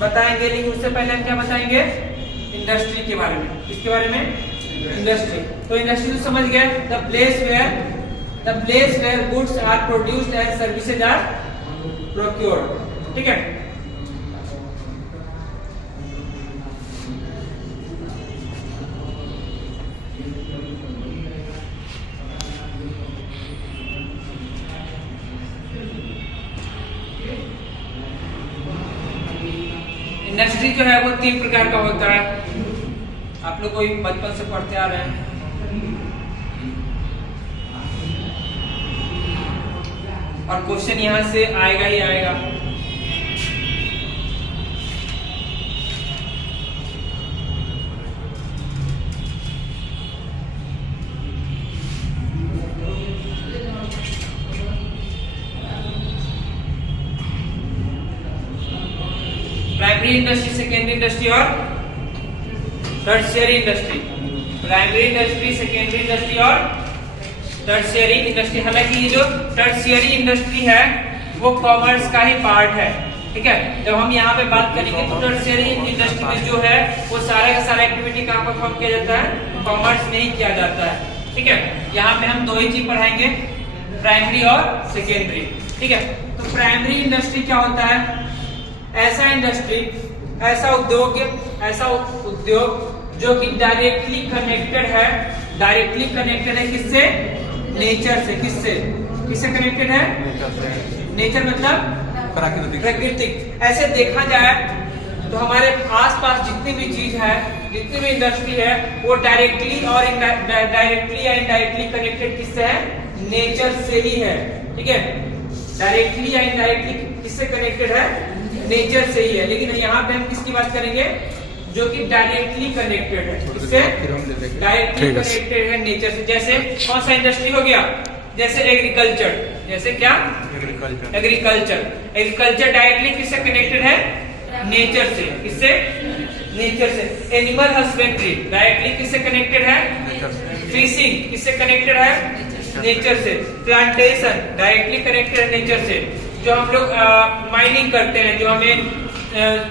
बताएंगे, लेकिन उससे पहले हम क्या बताएंगे, इंडस्ट्री के बारे में। किसके बारे में, इंडस्ट्री। तो इंडस्ट्री तो समझ गए, the place where goods are produced and services are procured, ठीक है। इंडस्ट्री जो है वो 3 प्रकार का होता है, आप लोग कोई बचपन से पढ़ते आ रहे हैं। और क्वेश्चन यहाँ से आएगा ही आएगा। प्राइमरी इंडस्ट्री, सेकेंडरी इंडस्ट्री और tertiary industry. Primary industry, secondary industry और टर्शियरी इंडस्ट्री। हालांकि ये जो टर्शियरी इंडस्ट्री है वो कॉमर्स का ही पार्ट है, ठीक है। जब हम यहाँ पे बात करेंगे तो टर्शियरी इंडस्ट्री में जो है वो सारा का सारा एक्टिविटी कहाँ परफॉर्म किया जाता है, कॉमर्स में ही किया जाता है, ठीक है। यहाँ पे हम 2 ही चीज पढ़ाएंगे, प्राइमरी और सेकेंडरी, ठीक है। तो प्राइमरी इंडस्ट्री क्या होता है, ऐसा इंडस्ट्री, ऐसा उद्योग जो कि डायरेक्टली कनेक्टेड है किससे, नेचर से। किससे कनेक्टेड है, नेचर मतलब प्राकृतिक। ऐसे देखा जाए तो हमारे आसपास जितनी भी चीज है, जितनी भी इंडस्ट्री है, वो डायरेक्टली और डायरेक्टली या इनडायरेक्टली कनेक्टेड किससे है, नेचर से ही है, ठीक है। डायरेक्टली या इनडायरेक्टली किससे कनेक्टेड है, नेचर से ही है। लेकिन यहाँ पे हम किसकी बात करेंगे, जो कि डायरेक्टली कनेक्टेड है, किससे, डायरेक्टली कनेक्टेड है नेचर से। जैसे कौन सा इंडस्ट्री हो गया, जैसे एग्रीकल्चर, जैसे क्या, एग्रीकल्चर डायरेक्टली किससे कनेक्टेड है, नेचर से। किससे, नेचर से। एनिमल हस्बेंड्री डायरेक्टली किससे कनेक्टेड है, फिशिंग किससे कनेक्टेड है, नेचर से। प्लांटेशन डायरेक्टली कनेक्टेड है नेचर से। जो हम लोग माइनिंग करते हैं, जो हमें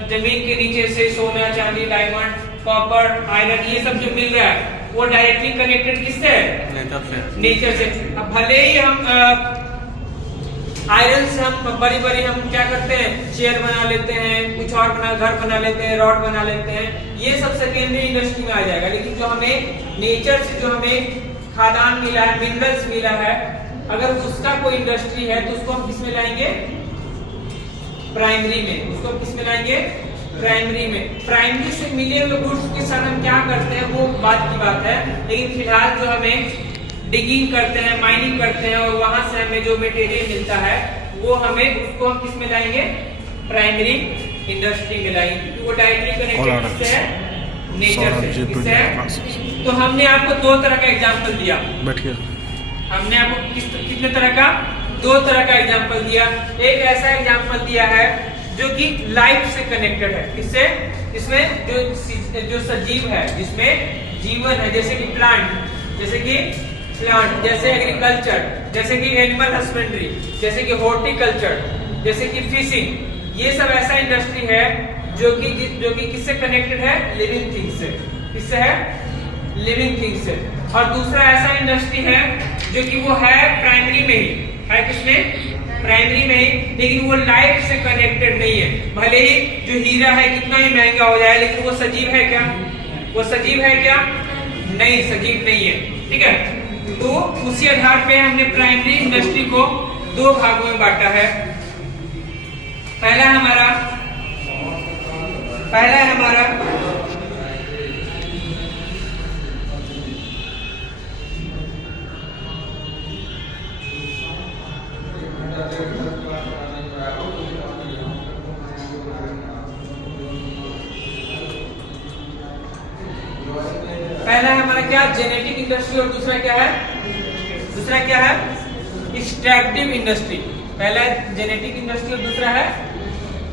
जमीन के नीचे से सोना, चांदी, डायमंड, कॉपर, आयरन, ये सब जो मिल रहा है वो डायरेक्टली कनेक्टेड किससे है, नेचर से। अब भले ही हम आयरन से हम बड़ी हम क्या करते हैं, चेयर बना लेते हैं, कुछ और घर बना लेते हैं, रॉड बना लेते हैं, ये सब सेकेंडरी इंडस्ट्री में आ जाएगा। लेकिन जो हमें नेचर से जो हमें खादान मिला है, मिनरल्स मिला है, अगर उसका कोई इंडस्ट्री है तो उसको हम किस में लाएंगे, प्राइमरी में। उसको किस में लाएंगे, प्राइमरी में। प्राइमरी से मिले हुए गुड्स के साथ हम क्या करते हैं वो बात की बात है, लेकिन फिलहाल जो हमें डिगिंग करते हैं, माइनिंग करते हैं और वहां से हमें जो मटेरियल मिलता है वो हमें, उसको हम किस में लाएंगे, प्राइमरी इंडस्ट्री में लाएंगे। वो डायरेक्टली कनेक्टेड किससे है, नेचर से। किससे है, तो हमने आपको 2 तरह का एग्जाम्पल दिया, हमने आपको कितने तरह का, 2 तरह का एग्जाम्पल दिया। एक ऐसा एग्जाम्पल दिया है जो कि लाइफ से कनेक्टेड है, किससे, इसमें जो सजीव है, जिसमें जीवन है, जैसे कि प्लांट, जैसे एग्रीकल्चर, जैसे कि एनिमल हस्बेंड्री, जैसे कि हॉर्टिकल्चर, जैसे कि फिशिंग। ये सब ऐसा इंडस्ट्री है जो कि किससे कनेक्टेड है, लिविंग थिंग्स से। किससे है, लिविंग थिंग्स से। और दूसरा ऐसा इंडस्ट्री है जो कि वो है प्राइमरी में ही है, किसमें, प्राइमरी में ही, लेकिन वो लाइफ से कनेक्टेड नहीं है। भले ही जो हीरा है कितना ही महंगा हो जाए, लेकिन वो सजीव है क्या, वो सजीव है क्या, नहीं, सजीव नहीं है, ठीक है। तो उसी आधार पे हमने प्राइमरी इंडस्ट्री को 2 भागों में बांटा है। पहला हमारा पहला है हमारा क्या, जेनेटिक इंडस्ट्री, और दूसरा क्या है एक्सट्रैक्टिव इंडस्ट्री। पहला है जेनेटिक इंडस्ट्री और दूसरा है,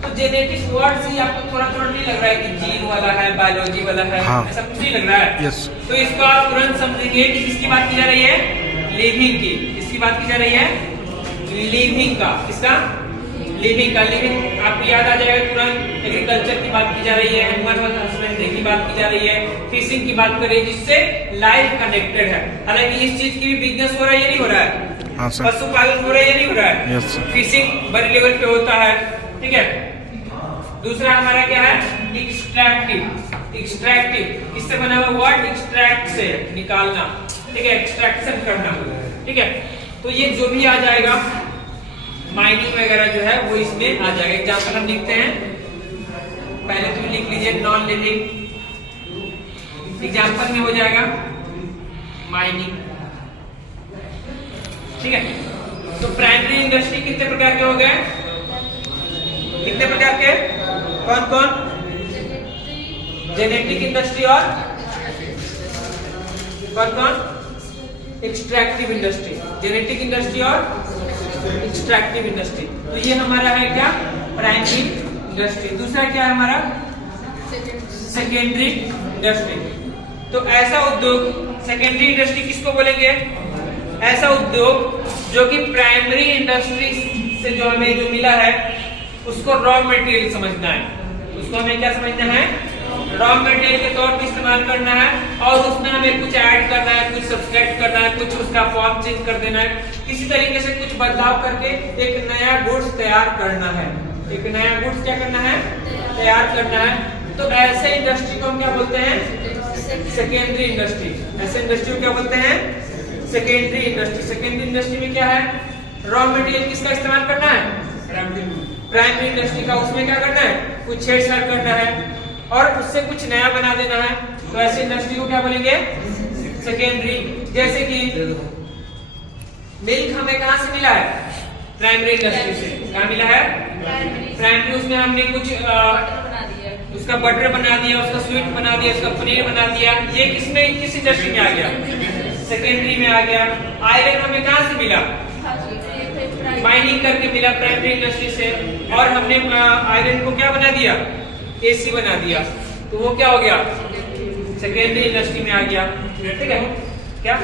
तो जेनेटिक वर्ड से आपको थोड़ा नहीं लग रहा है कि जीन वाला है, बायोलॉजी वाला है, ऐसा कुछ नहीं लग रहा है। यस। तो इसको आप तुरंत समझेंगे कि किसकी बात की जा रही है, लिविंग की। किसकी बात की जा रही है, लिविंग का। किसका, लिविंग का। लिविंग आपको याद आ जाएगा तुरंत, एग्रीकल्चर की बात की जा रही है, एनिमल हस्बेंड्री की बात की जा रही है, फिशिंग की बात कर रही है, जिससे लाइफ कनेक्टेड है। हालांकि इस चीज की भी बिजनेस हो रहा है या नहीं हो रहा है, पशुपालन हो रहा है या नहीं हो रहा है। Yes sir. फिशिंग बड़े लेवल पे होता है, ठीक है। दूसरा हमारा क्या है, एक्सट्रैक्टिव। एक्सट्रैक्टिव किससे बना हुआ वर्ड, एक्सट्रैक्ट से निकालना, ठीक है, एक्सट्रैक्शन करना, ठीक है। तो ये जो भी आ जाएगा माइनिंग वगैरह जो है वो इसमें आ जाएगा। एग्जाम्पल हम लिखते हैं, पहले तुम लिख लीजिए नॉन लिविंग, एग्जाम्पल में हो जाएगा माइनिंग, ठीक है। तो प्राइमरी इंडस्ट्री कितने प्रकार के हो गए, कितने प्रकार के, कौन कौन, जेनेटिक इंडस्ट्री और कौन कौन, एक्सट्रैक्टिव इंडस्ट्री। जेनेटिक इंडस्ट्री और एक्सट्रैक्टिव इंडस्ट्री। तो ये हमारा है क्या, प्राइमरी इंडस्ट्री। दूसरा क्या है हमारा, सेकेंडरी इंडस्ट्री। तो ऐसा उद्योग, सेकेंडरी इंडस्ट्री किसको बोलेंगे, ऐसा उद्योग जो कि प्राइमरी इंडस्ट्री से जो हमें जो मिला है उसको रॉ मटेरियल समझना है। उसको हमें क्या समझना है, रॉ मटेरियल के तौर पे इस्तेमाल करना है, और उसमें हमें कुछ ऐड करना है, कुछ सब्सट्रैक्ट करना है, कुछ उसका फॉर्म चेंज कर देना है, किसी तरीके से कुछ बदलाव करके एक नया गुड्स तैयार करना है। एक नया गुड्स क्या करना है, तैयार करना है। तो ऐसे इंडस्ट्री को हम क्या बोलते हैं, सेकेंडरी इंडस्ट्री। ऐसे इंडस्ट्री को क्या बोलते हैं, सेकेंडरी इंडस्ट्री। सेकेंडरी इंडस्ट्री में क्या है, रॉ मटेरियल किसका इस्तेमाल करना है, प्राइमरी इंडस्ट्री का। उसमें क्या करना है, कुछ छेड़छाड़ करना है और उससे कुछ नया बना देना है। तो ऐसे इंडस्ट्री को क्या बोलेंगे, सेकेंडरी। जैसे कि मिल्क हमें कहां से मिला है, प्राइमरी इंडस्ट्री से। कहां मिला है, प्राइमरी। उसमें हमने कुछ उसका बटर बना दिया, उसका स्वीट बना दिया, उसका पनीर बना दिया। ये किसमें, किस इंडस्ट्री में आ गया, सेकेंडरी में आ गया। आयरन हमें कहां से मिला, माइनिंग करके मिला प्राइमरी इंडस्ट्री से, और हमने आयरन को क्या बना दिया, एसी बना दिया। तो वो क्या हो गया, सेकेंडरी इंडस्ट्री में आ गया, ठीक है। क्या,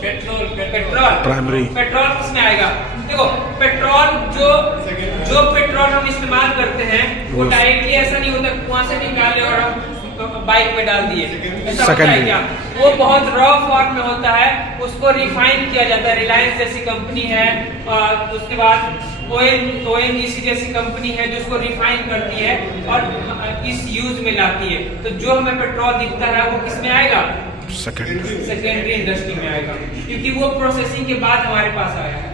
पेट्रोल प्राइमरी। पेट्रोल किसमें आएगा, देखो पेट्रोल जो पेट्रोल हम इस्तेमाल करते हैं वो डायरेक्टली ऐसा नहीं होता कुआं से निकाले और हम बाइक में डाल दिए, ऐसा होता है क्या, वो बहुत रॉ फॉर्म में होता है। उसको रिफाइन किया जाता है। रिलायंस जैसी कंपनी है, उसके बाद ONGC जैसी कंपनी है जो उसको रिफाइन करती है और इस यूज में लाती है। तो जो हमें पेट्रोल दिखता है वो किस में आएगा, सेकेंडरी इंडस्ट्री में आएगा, क्योंकि वो प्रोसेसिंग के बाद हमारे पास आया है,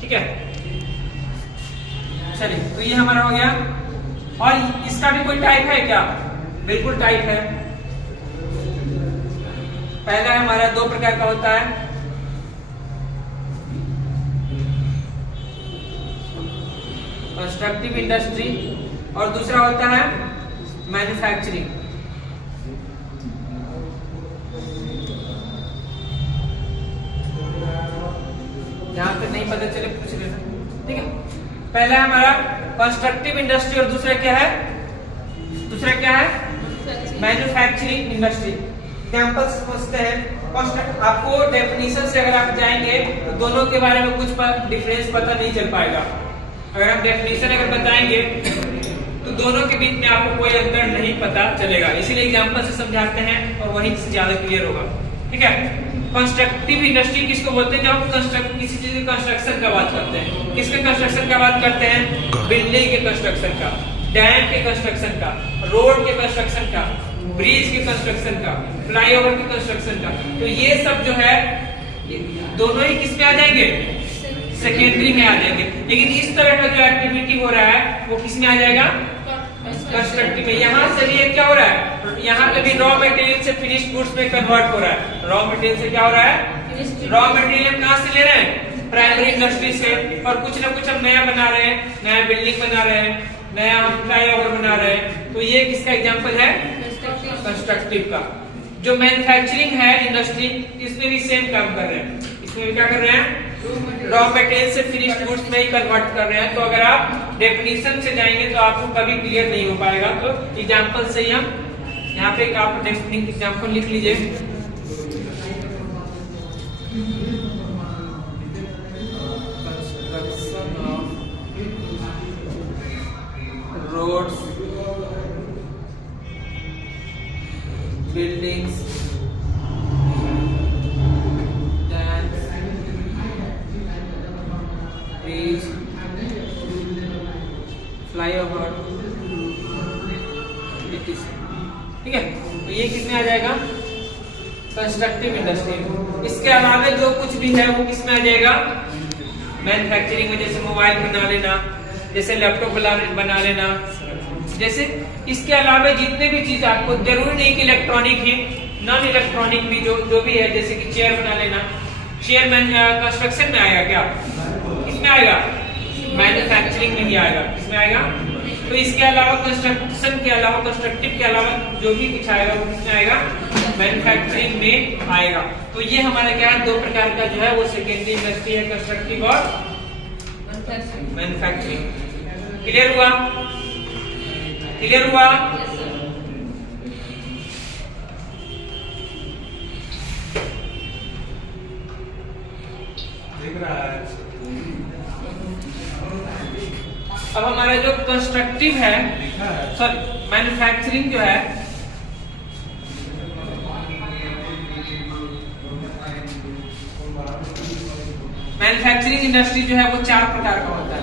ठीक है। चलिए, तो ये हमारा हो गया। और इसका भी कोई टाइप है क्या, बिल्कुल टाइप है। पहला हमारा दो प्रकार का होता है, कंस्ट्रक्टिव इंडस्ट्री, और दूसरा होता है मैन्युफैक्चरिंग। जहां तक नहीं पता चले पूछ लेना, ठीक है। पहला हमारा कंस्ट्रक्टिव इंडस्ट्री और दूसरा क्या है, मैन्युफैक्चरिंग इंडस्ट्री। एग्जांपल समझते हैं। आपको डेफिनेशन से अगर आप जाएंगे तो दोनों के बारे में कुछ डिफरेंस पता नहीं चल पाएगा। अगर हम डेफिनेशन अगर बताएंगे तो दोनों के बीच में आपको कोई अंतर नहीं पता चलेगा, इसीलिए एग्जांपल से समझाते हैं और वहीं से ज्यादा क्लियर होगा, ठीक है। कंस्ट्रक्टिव इंडस्ट्री किसको बोलते हैं, जब हम किसी चीज के कंस्ट्रक्शन का बात करते हैं। किसके कंस्ट्रक्शन का बात करते हैं, बिल्डिंग के कंस्ट्रक्शन का, डैम के कंस्ट्रक्शन का, रोड के कंस्ट्रक्शन का, ब्रिज के कंस्ट्रक्शन का, फ्लाईओवर के कंस्ट्रक्शन का। तो ये सब जो है दोनों ही किस में आ जाएंगे, सेकेंडरी में आ जाएंगे। लेकिन इस तरह का जो एक्टिविटी हो रहा है वो किस में आ जाएगा, कंस्ट्रक्टिव में। यहाँ से भी क्या हो रहा है, यहाँ पे भी रॉ मटेरियल से फिनिश गुड्स में कन्वर्ट हो रहा है। रॉ मटेरियल से क्या हो रहा है, रॉ मटेरियल कहाँ से ले रहे हैं, प्राइमरी इंडस्ट्री से, और कुछ ना कुछ हम नया बना रहे हैं, नया बिल्डिंग बना रहे हैं, नया हम फ्लाईओवर बना रहे हैं। तो ये किसका एग्जांपल है, कंस्ट्रक्टिव का। जो मैन्युफैक्चरिंग है इंडस्ट्री, इसमें भी सेम काम कर रहे हैं। इसमें भी क्या कर रहे हैं, रॉ मटेरियल से फिनिश्ड गुड्स में ही कन्वर्ट कर रहे हैं। तो अगर आप डेफिनेशन से जाएंगे तो आपको कभी क्लियर नहीं हो पाएगा। तो एग्जांपल से ही हम यहाँ पे आप एग्जांपल लिख लीजिए। Roads, buildings, dams, bridge, flyover, ठीक है। तो ये किसमें आ जाएगा, कंस्ट्रक्टिव इंडस्ट्री। इसके अलावा जो कुछ भी है वो किसमें आ जाएगा, मैन्युफैक्चरिंग में। जैसे मोबाइल बना लेना, जैसे लैपटॉप बना लेना, जैसे इसके अलावा जितने भी चीज आपको जरूरी नहीं कि इलेक्ट्रॉनिक ही, नॉन इलेक्ट्रॉनिक भी जो भी है, जैसे कि चेयर बना लेना। चेयर कंस्ट्रक्शन में आएगा क्या, किसमें आएगा, मैन्युफैक्चरिंग में ही आएगा। किसमें आएगा, तो इसके अलावा कंस्ट्रक्शन के अलावा, कंस्ट्रक्टिव के अलावा जो भी कुछ आएगा वो किसमें आएगा, मैन्युफैक्चरिंग में आएगा। तो ये हमारा क्या है, दो प्रकार का जो है वो सेकेंडरी इंडस्ट्री है, कंस्ट्रक्टिव और मैन्युफैक्चरिंग। क्लियर हुआ, क्लियर हुआ। दिख रहा है। अब हमारा जो कंस्ट्रक्टिव है, सॉरी मैन्युफैक्चरिंग जो है, मैन्युफैक्चरिंग इंडस्ट्री जो है वो 4 प्रकार का होता है।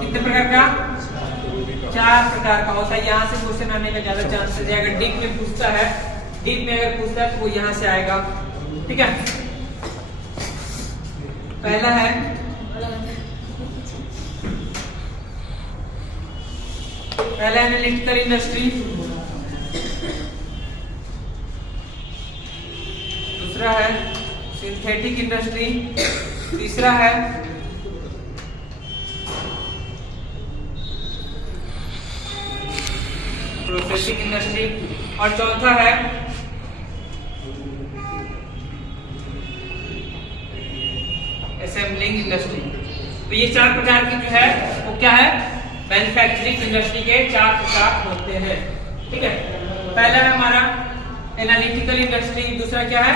कितने प्रकार का, 4 प्रकार का होता है। यहाँ से क्वेश्चन आने का ज्यादा चांसेस है। अगर डीप में पूछता है, डीप में अगर पूछता है तो वो यहाँ से आएगा, ठीक है। पहला है एनालिटिकल इंडस्ट्री, दूसरा है सिंथेटिक इंडस्ट्री, तीसरा है प्रोसेसिंग इंडस्ट्री और चौथा है असेंबलिंग इंडस्ट्री। तो ये 4 प्रकार की जो है वो क्या है, मैन्युफैक्चरिंग इंडस्ट्री के 4 प्रकार होते हैं, ठीक है। पहला है हमारा एनालिटिकल इंडस्ट्री, दूसरा क्या है,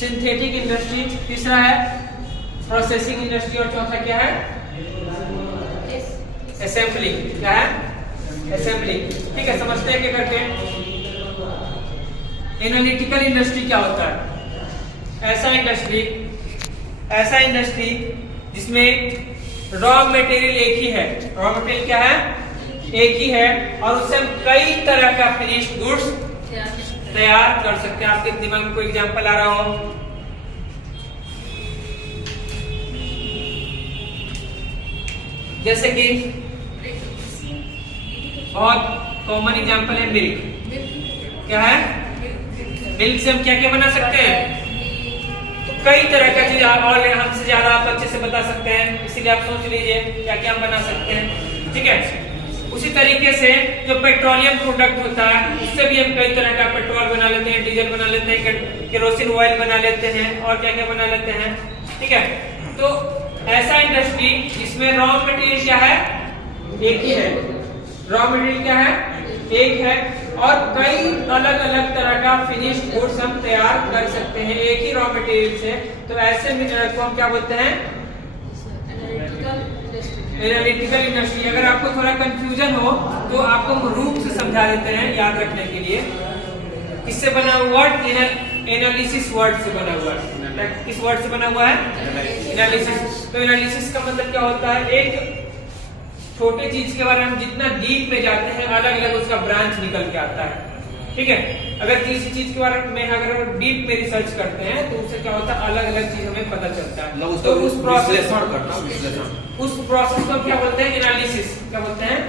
सिंथेटिक इंडस्ट्री, तीसरा है प्रोसेसिंग इंडस्ट्री और चौथा क्या है, असेंबलिंग। क्या है, असेंबलिंग, ठीक है। समझते हैं क्या करते हैं। एनालिटिकल इंडस्ट्री क्या होता है, ऐसा इंडस्ट्री जिसमें रॉ मटेरियल एक ही है। रॉ मटेरियल क्या है, एक ही है और उससे हम कई तरह का फिनिश्ड गुड्स तैयार कर सकते हैं। आपके दिमाग में कोई एग्जांपल आ रहा हो, जैसे कि बहुत कॉमन एग्जांपल है मिल्क। क्या है, मिल्क से हम क्या क्या बना सकते हैं, कई तरह का चीज। और हमसे ज्यादा आप अच्छे से बता सकते हैं, इसीलिए आप सोच लीजिए क्या क्या हम बना सकते हैं, ठीक है। उसी तरीके से जो पेट्रोलियम प्रोडक्ट होता है उससे भी हम कई तरह का पेट्रोल बना लेते हैं, डीजल बना लेते हैं, केरोसिन ऑयल बना लेते हैं और क्या क्या बना लेते हैं, ठीक है। तो ऐसा इंडस्ट्री जिसमें रॉ मटेरियल क्या है, एक ही है। रॉ मटेरियल क्या है, एक है और कई अलग अलग तरह का फिनिश्ड गुड्स हम तैयार कर सकते हैं एक ही रॉ मटेरियल से। तो ऐसे मिनरल को हम क्या बोलते हैं, एनालिटिकल इंडस्ट्री। अगर आपको थोड़ा कंफ्यूजन हो तो आपको रूप से समझा देते हैं याद रखने के लिए। किससे बना हुआ, एनालिसिस वर्ड से बना हुआ है। किस वर्ड से बना हुआ है, एनालिसिस। तो एनालिसिस का मतलब क्या होता है, एक छोटे चीज के बारे में जितना डीप में जाते हैं अलग अलग उसका ब्रांच निकल के आता है, ठीक है। अगर किसी चीज के बारे में अगर डीप में रिसर्च करते हैं तो उससे क्या होता है, अलग अलग चीज हमें पता चलता है। तो उस प्रोसेस को क्या बोलते हैं, एनालिसिस क्या बोलते हैं।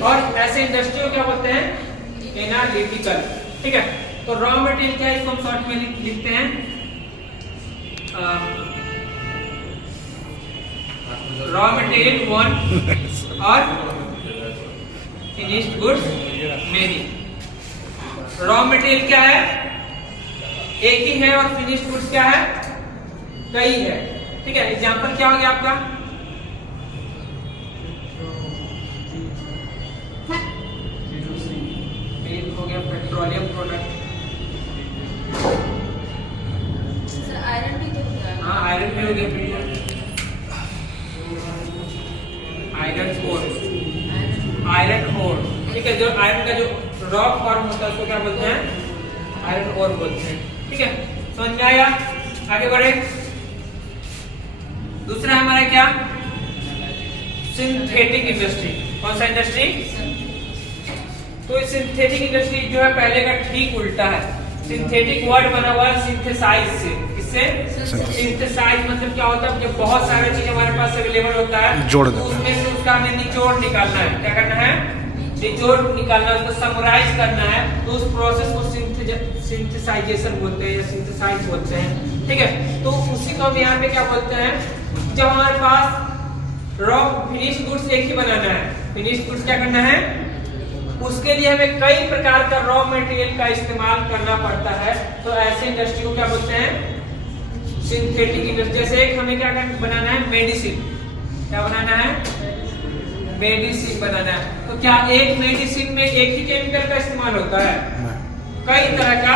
और ऐसे इंडस्ट्री को क्या बोलते हैं, एनालिटिकल, ठीक है। तो रॉ मटेरियल क्या है, इसको हम शॉर्ट में लिखते हैं रॉ मटेरियल 1 और finished goods many. Raw material क्या है, एक ही है, और फिनिश्ड गुड्स क्या है, कई है। ठीक है, एग्जांपल क्या हो गया आपका, हो गया पेट्रोलियम प्रोडक्ट, आयरन भी तो होगा। हाँ आयरन भी हो गया, आयरन ओर, आयरन ओर। ठीक है, जो आयरन का जो रॉ फॉर्म होता है उसको क्या बोलते हैं, आयरन ओर बोलते हैं। ठीक है, समझ में आया, आगे बढ़े। दूसरा हमारा क्या, सिंथेटिक इंडस्ट्री। कौन सा इंडस्ट्री, तो सिंथेटिक इंडस्ट्री जो है पहले का ठीक उल्टा है। सिंथेटिक वर्ड बना हुआ है सिंथेसाइज से, किससे, सिंथेसाइज मतलब क्या होता है, जब बहुत सारा चीज हमारे पास अवेलेबल होता है जोड़ तो उसमें से उसका हमें निचोड़ निकालना है। क्या करना है, निचोड़ निकालना है, उसको समराइज करना है, तो उस प्रोसेस को सिंथेसाइजेशन बोलते हैं या सिंथेसाइज बोलते हैं। ठीक है, तो उसी को हम यहाँ पे क्या बोलते हैं, जब हमारे पास रॉ फिनिश्ड गुड्स एक ही बनाना है, फिनिश्ड गुड्स क्या करना है, उसके लिए हमें कई प्रकार का रॉ मटेरियल का इस्तेमाल करना पड़ता है, तो ऐसे इंडस्ट्री को क्या बोलते हैं, सिंथेटिक इंडस्ट्री। जैसे एक हमें क्या बनाना है, मेडिसिन, क्या बनाना है, मेडिसिन बनाना है, तो क्या एक मेडिसिन में एक ही केमिकल का इस्तेमाल होता है, कई तरह का।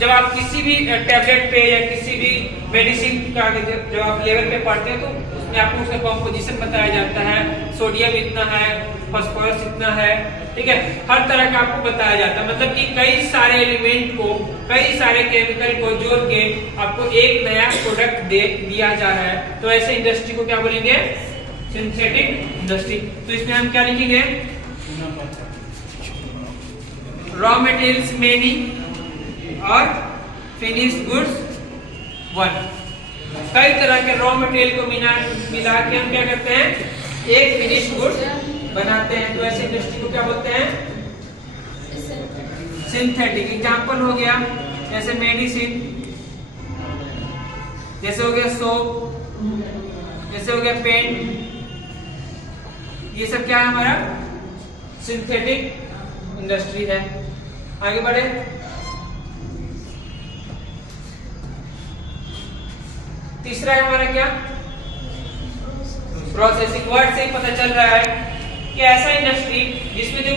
जब आप किसी भी टैबलेट पे या किसी भी मेडिसिन का जब आप लेवल पे पढ़ते हैं तो उसमें आपको उसका कॉम्पोजिशन बताया जाता है, सोडियम इतना है, फास्फोरस इतना है। ठीक है, हर तरह का आपको बताया जाता है, मतलब कि कई सारे एलिमेंट को, कई सारे केमिकल को जोड़ के आपको एक नया प्रोडक्ट दिया जा रहा है, तो ऐसे इंडस्ट्री को क्या बोलेंगे, सिंथेटिक इंडस्ट्री। तो इसमें हम क्या लिखेंगे, रॉ मटेरियल्स मेनी और फिनिश्ड गुड्स वन। कई तरह के रॉ मटेरियल को मिला के हम क्या करते हैं, एक फिनिश्ड गुड्स बनाते हैं, तो ऐसे इंडस्ट्री को क्या बोलते हैं, सिंथेटिक। एग्जांपल हो गया जैसे मेडिसिन, जैसे हो गया सोप, जैसे हो गया पेंट, ये सब क्या है, हमारा सिंथेटिक इंडस्ट्री है। आगे बढ़े, तीसरा है हमारा क्या, प्रोसेसिंग। वर्ड से ही पता चल रहा है कि ऐसा इंडस्ट्री जिसमें जो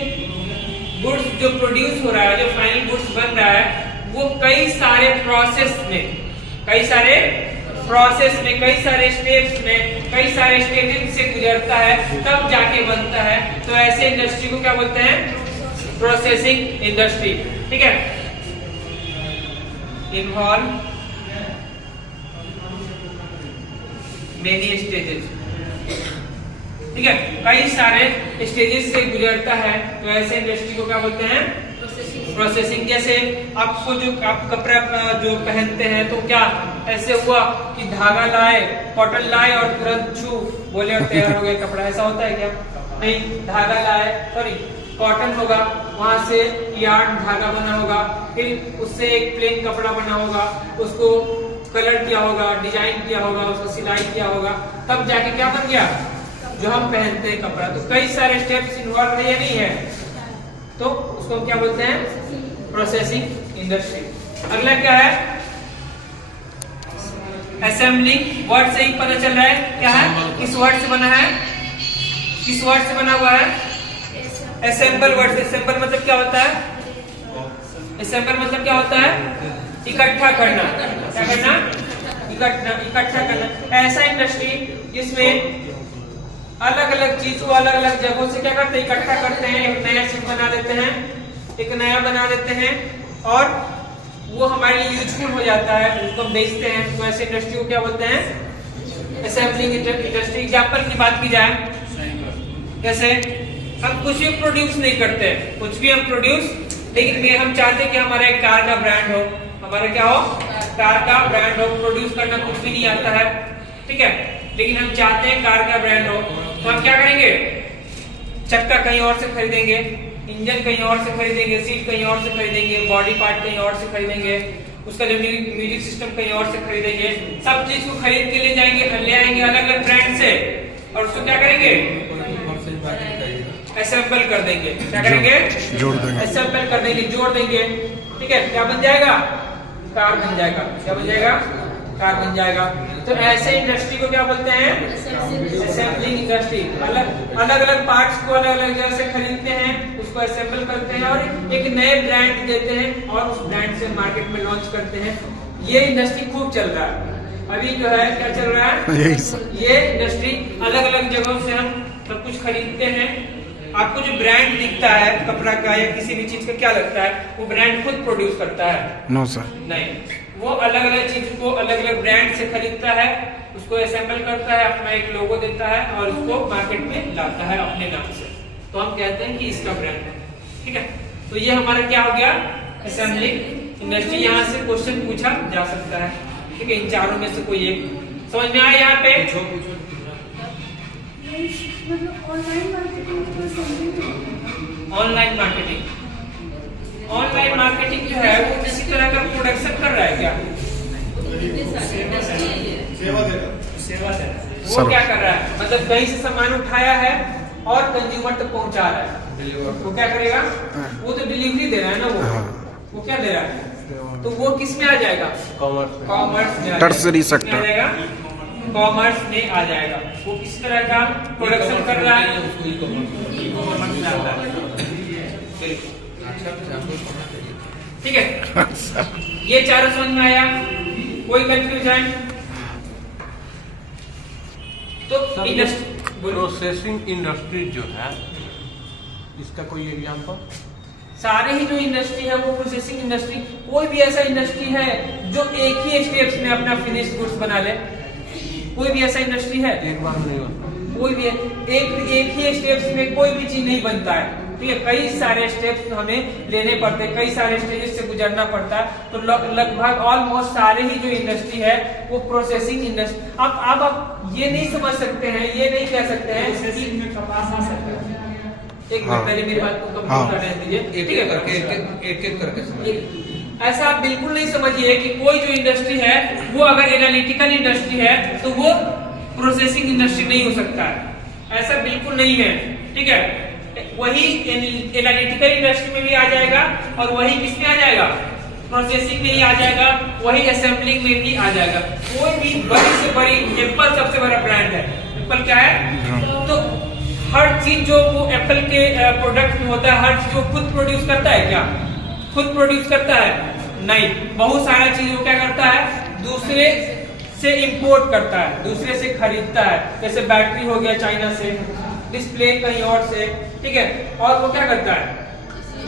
गुड्स जो प्रोड्यूस हो रहा है, जो फाइनल गुड्स बन रहा है, वो कई सारे प्रोसेस में, कई सारे स्टेप्स में, कई सारे स्टेजेस से गुजरता है, तब जाके बनता है, तो ऐसे इंडस्ट्री को क्या बोलते हैं, प्रोसेसिंग इंडस्ट्री। ठीक है, इन्वॉल्व मेनी स्टेजेस। ठीक है, कई सारे स्टेजेस से गुजरता है, तो ऐसे इंडस्ट्री को क्या बोलते हैं, प्रोसेसिंग। जैसे आपको जो आप कपड़ा जो पहनते हैं तो क्या ऐसे हुआ कि धागा लाए, कॉटन लाए और तुरंत छू बोले और तैयार हो गया कपड़ा, ऐसा होता है क्या, नहीं। धागा लाए, सॉरी कॉटन होगा, वहां से यार्न धागा बना होगा, फिर उससे एक प्लेन कपड़ा बना होगा, उसको कलर किया होगा, डिजाइन किया होगा, उसको सिलाई किया होगा, तब जाके क्या बन गया, जो हम पहनते हैं कपड़ा। तो कई सारे स्टेप्स इन्वॉल्व है या नहीं है, तो उसको हम क्या बोलते हैं, प्रोसेसिंग इंडस्ट्री। अगला क्या है, असेंबलिंग। वर्ड से ही पता चल रहा है क्या है, किस वर्ड से बना है, किस वर्ड से बना हुआ है, असेंबल वर्ड से। असेंबल मतलब क्या होता है, असेंबल मतलब क्या होता है, इकट्ठा करना। क्या करना, इकट्ठा करना। ऐसा इंडस्ट्री जिसमें अलग अलग चीज को अलग अलग जगहों से क्या करते हैं, इकट्ठा करते हैं, एक नया चीज बना देते हैं, एक नया बना देते हैं, और वो हमारे लिए यूजफुल हो जाता है, उसको हम बेचते हैं, तो ऐसे इंडस्ट्री को क्या बोलते हैं, असेंबलिंग इंडस्ट्री। एग्जाम्पल की बात की जाए, जैसे हम कुछ भी प्रोड्यूस नहीं करते, कुछ भी हम प्रोड्यूस, लेकिन हम चाहते हैं कि हमारा एक कार का ब्रांड हो, हमारा क्या हो, कार का ब्रांड हो। प्रोड्यूस करना कुछ भी नहीं आता है, ठीक है, लेकिन हम चाहते हैं कार का ब्रांड हो, तो हम क्या करेंगे, चक्का कहीं और से खरीदेंगे, इंजन कहीं और से खरीदेंगे, सीट कहीं और से खरीदेंगे, बॉडी पार्ट कहीं और से खरीदेंगे, उसका जो म्यूजिक सिस्टम कहीं और से खरीदेंगे, सब चीज को खरीद के ले जाएंगे, ले आएंगे अलग अलग ब्रांड से, और उसको क्या करेंगे, असेंबल कर देंगे। क्या करेंगे, जोड़ देंगे, असेंबल कर देंगे, जोड़ देंगे, ठीक है, क्या बन जाएगा? कार बन जाएगा। क्या बन जाएगा? कार बन जाएगा। तो ऐसे इंडस्ट्री को क्या बोलते हैं? Assembling industry. अलग अलग पार्ट्स को अलग अलग जगह से खरीदते हैं, उसको असेंबल करते हैं और एक नए ब्रांड देते हैं और उस ब्रांड से मार्केट में लॉन्च करते हैं। ये इंडस्ट्री खूब चल रहा है अभी। जो है क्या चल रहा है? ये इंडस्ट्री अलग अलग जगहों से हम सब कुछ खरीदते हैं। आपको जो ब्रांड दिखता है कपड़ा का या किसी भी चीज का, क्या लगता है? वो ब्रांड खुद प्रोड्यूस करता है? नो सर, नहीं, वो अलग अलग चीज को अलग अलग ब्रांड से खरीदता है, उसको असेंबल करता है, अपना एक लोगो देता है और उसको मार्केट में लाता है अपने नाम से। तो हम कहते हैं कि इसका ब्रांड है। ठीक है, तो ये हमारा क्या हो गया? Assembling industry. यहाँ से क्वेश्चन पूछा जा सकता है। ठीक है, इन चारों में से कोई एक समझ में आया? यहाँ पे ऑनलाइन मार्केटिंग जो है वो किसी तरह का प्रोडक्शन कर रहा है क्या? सेवा दे रहा है। वो क्या कर रहा है? मतलब कहीं से सामान उठाया है और कंज्यूमर तक पहुंचा रहा है। वो क्या करेगा? वो तो डिलीवरी दे रहा है ना। वो क्या दे रहा है? तो वो किस में आ जाएगा? कॉमर्स में टर्सरी सेक्टर आ जाएगा। कॉमर्स में आ जाएगा। वो किस तरह का प्रोडक्शन कर रहा है? ठीक है, ये चारों समझ में आया? कोई कंफ्यूजन? तो प्रोसेसिंग इंडस्ट्री जो है इसका कोई एग्जांपल? सारे ही जो इंडस्ट्री है वो प्रोसेसिंग इंडस्ट्री। कोई भी ऐसा इंडस्ट्री है जो एक ही स्टेप्स में अपना फिनिश गुड्स बना ले? कोई भी ऐसा इंडस्ट्री है? एक बार नहीं होता। कोई भी एक ही स्टेप्स में कोई भी चीज नहीं बनता है। ठीक है, कई सारे स्टेप्स हमें लेने पड़ते हैं, कई सारे स्टेजेस से गुजरना पड़ता है। तो लगभग ऑलमोस्ट सारे ही जो इंडस्ट्री है वो प्रोसेसिंग इंडस्ट्री। अब आप ये नहीं समझ सकते हैं, ये नहीं कह सकते हैं प्रोसेसिंग में कपास आ सकता है। एक मिनट पहले मेरी बात को कंप्लीट करने दीजिए। ठीक है, एक करके समझिए। ऐसा आप बिल्कुल नहीं समझिए कि कोई जो इंडस्ट्री है वो अगर एनालिटिकल इंडस्ट्री है तो वो प्रोसेसिंग इंडस्ट्री नहीं हो सकता है। ऐसा बिल्कुल नहीं है। ठीक है, वही एनालिटिकल इंडस्ट्री में भी आ जाएगा और वही किसमें आ जाएगा? प्रोसेसिंग में ही आ जाएगा, वही असेंबलिंग में भी आ जाएगा। कोई भी बड़ी से बड़ी, एप्पल सबसे बड़ा ब्रांड है। एप्पल क्या है? तो हर चीज जो वो एप्पल के प्रोडक्ट में होता है, हर चीज वो खुद प्रोड्यूस करता है क्या? खुद प्रोड्यूस करता है? नहीं, बहुत सारा चीज वो क्या करता है? दूसरे से इंपोर्ट करता है, दूसरे से खरीदता है। जैसे बैटरी हो गया चाइना से, डिस्प्ले कहीं और से। ठीक है, और वो क्या करता है?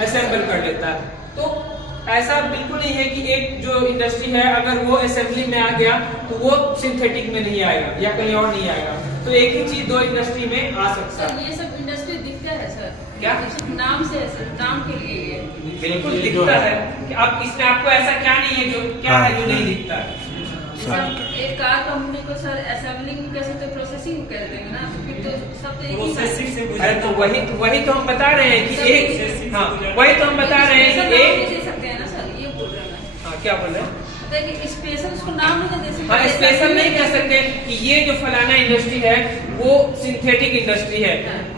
असेंबल कर लेता है। तो ऐसा बिल्कुल नहीं है कि एक जो इंडस्ट्री है अगर वो असेंबली में आ गया तो वो सिंथेटिक में नहीं आएगा या कहीं और नहीं आएगा। तो एक ही चीज दो इंडस्ट्री में आ सकता है। ये सब इंडस्ट्री दिखता है सर? क्या? नाम से है, नाम के लिए ये बिल्कुल दिखता है कि आप इसमें आपको ऐसा क्या नहीं है जो क्या है जो नहीं दिखता है। एक कार कंपनी को सर असेंबलिंग कैसे तो प्रोसेसिंग कह देंगे ना, फिर तो सब तो एक ही है। अरे तो वही तो हम बता रहे हैं कि एक, हाँ वही तो हम बता रहे हैं कि एक, दे सकते हैं ना सर, ये बोल रहे हैं। हाँ क्या बोल रहे हैं? स्पेशल उसको नाम नहीं दे सकते। हाँ, स्पेशल नहीं कह सकते कि ये जो फलाना इंडस्ट्री है वो सिंथेटिक इंडस्ट्री है,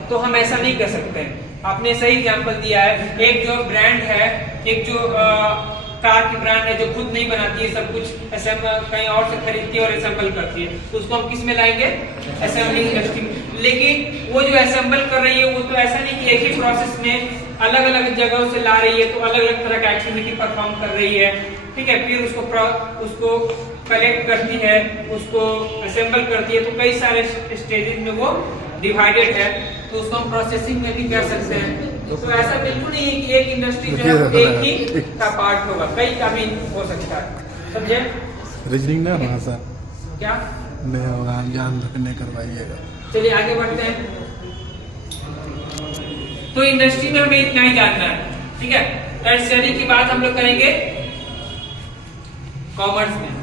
तो हम ऐसा नहीं कह सकते। आपने सही एग्जांपल दिया है। एक जो ब्रांड है, एक जो कार की ब्रांड है जो खुद नहीं बनाती है, सब कुछ असेंबल कहीं और से खरीदती है और असेंबल करती है, तो उसको हम किस में लाएंगे? असेंबलिंग इंडस्ट्री में। लेकिन वो जो असेंबल कर रही है वो तो ऐसा नहीं कि एक ही प्रोसेस में अलग अलग जगहों से ला रही है, तो अलग अलग तरह का एक्टिविटी परफॉर्म कर रही है। ठीक है, फिर उसको कलेक्ट करती है, उसको असेंबल करती है, तो कई सारे स्टेजेस में वो डिवाइडेड है, तो उसको हम प्रोसेसिंग में भी कर सकते हैं। तो ऐसा बिल्कुल नहीं है कि एक इंडस्ट्री जो है वो एक ही का पार्ट होगा, कई का भी हो सकता है। समझे? रीजनिंग ना होगा सर? क्या नहीं होगा, ज्ञान रखने करवाइएगा। चलिए आगे बढ़ते हैं। तो इंडस्ट्री में हमें इतना ही जानना है। ठीक है, टर्शियरी की बात हम लोग करेंगे कॉमर्स में।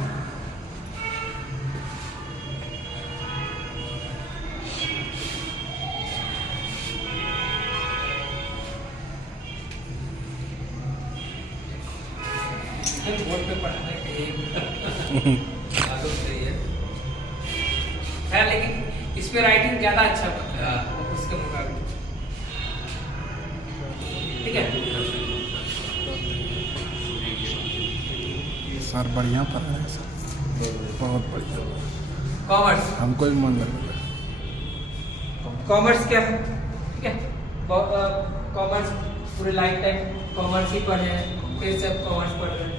बोर्ड पे पढ़ाने के लिए है, लेकिन इस पे राइटिंग ज्यादा अच्छा बनता है उसके मुकाबले। ठीक है, सर बढ़िया पढ़ रहे हैं सर, बहुत बढ़िया। कॉमर्स, हमको भी मन लग रहा है। कॉमर्स क्या है, ठीक है, कॉमर्स पूरे लाइफ टाइम कॉमर्स ही पढ़े हैं, फिर से कॉमर्स पढ़ रहे हैं,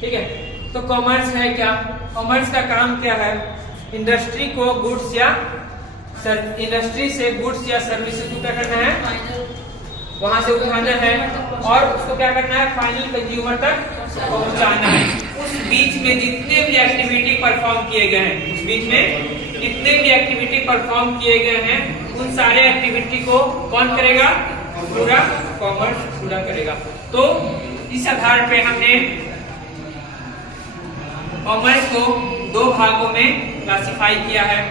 ठीक है। तो कॉमर्स है क्या, कॉमर्स का काम क्या है, इंडस्ट्री को गुड्स या इंडस्ट्री से गुड्स या सर्विसेज को क्या करना है, फाइनल वहां से उठाना है और उसको क्या करना है, फाइनल कंज्यूमर तक पहुंचाना है। उस बीच में जितने भी एक्टिविटी परफॉर्म किए गए हैं, उस बीच में जितने भी एक्टिविटी परफॉर्म किए गए हैं, उन सारे एक्टिविटी को कौन करेगा, पूरा कॉमर्स पूरा करेगा। तो इस आधार पे हमने कॉमर्स को दो भागों में क्लासिफाई किया है,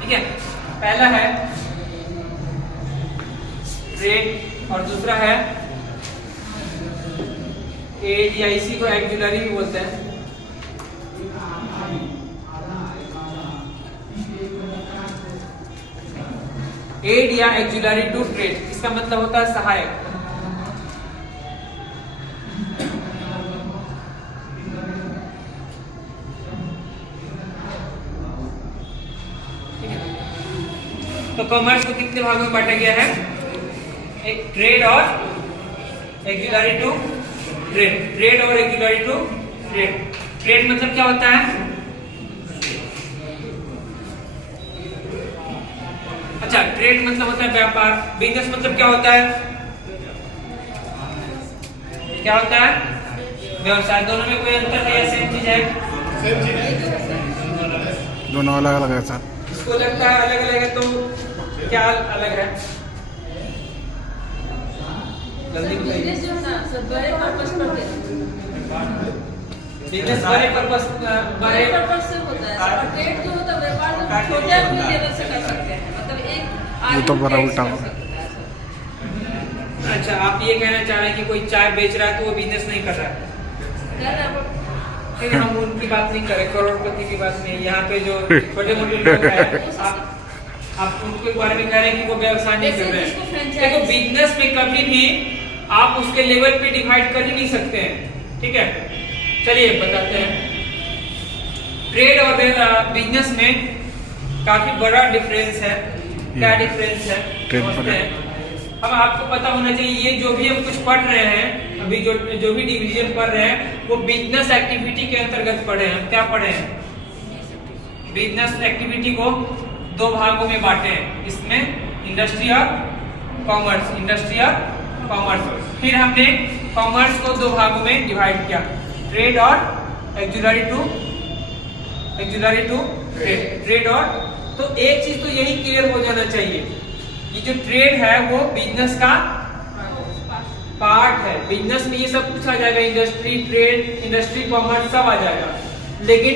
ठीक है। पहला है ट्रेड और दूसरा है एड, या इसी को एक्जुलरी भी बोलते हैं। एड या एक्जुलरी टू ट्रेड, इसका मतलब होता है सहायक। तो कॉमर्स को कितने भागों में बांटा गया है, एक ट्रेड और एक्जुलरी टू ट्रेड, ट्रेड और एक्जुलरी टू ट्रेड। ट्रेड मतलब क्या होता है, अच्छा ट्रेड मतलब होता है व्यापार, बिजनेस मतलब क्या होता है, क्या होता है, व्यवसाय। दोनों में कोई अंतर है या सेम चीज है, दोनों अलग अलग है सर। इसको लगता है अलग अलग है, तो क्या अलग है, जल्दी बताइए। बिजनेस जो है ना सर बड़े पर्पस पर बिजनेस बड़े पर्पस बड़े पर्पस से होता है, और ट्रेड जो होता है व्यापार जो छोटे अपने लेवल से कर सकते हैं, मतलब एक वो तो बड़ा उल्टा हो हो। अच्छा, आप ये कहना चाह रहे हैं कि कोई चाय बेच रहा है तो वो बिजनेस नहीं कर रहा है, लेकिन हम उनकी बात नहीं कर रहे, करोड़पति की बात नहीं। यहाँ पे जो छोटे मोटे लोग हैं, आप उनके बारे में कह रहे हैं कि वो व्यवसाय नहीं कर रहे हैं। देखो बिजनेस में कभी भी आप उसके लेवल पे डिवाइड कर ही नहीं सकते हैं, ठीक है। चलिए बताते हैं, ट्रेड और बिजनेस में काफी बड़ा डिफरेंस है। क्या डिफरेंस है, समझते हैं। अब आपको पता होना चाहिए, ये जो भी हम कुछ पढ़ रहे हैं अभी, जो भी डिवीजन पढ़ रहे हैं वो बिजनेस एक्टिविटी के अंतर्गत पढ़े हैं। क्या पढ़े हैं, बिजनेस एक्टिविटी को दो भागों में बांटे हैं, इसमें इंडस्ट्री और कॉमर्स, इंडस्ट्री और कॉमर्स। फिर हमने कॉमर्स को दो भागों में डिवाइड किया, ट्रेड और एक्जुलरी टू ट्रेड। और तो एक चीज तो यही क्लियर हो जाना चाहिए, ये जो ट्रेड है वो बिजनेस का पार्ट है। बिजनेस में ये सब कुछ आ जाएगा, इंडस्ट्री, ट्रेड, इंडस्ट्री, कॉमर्स सब आ जाएगा। लेकिन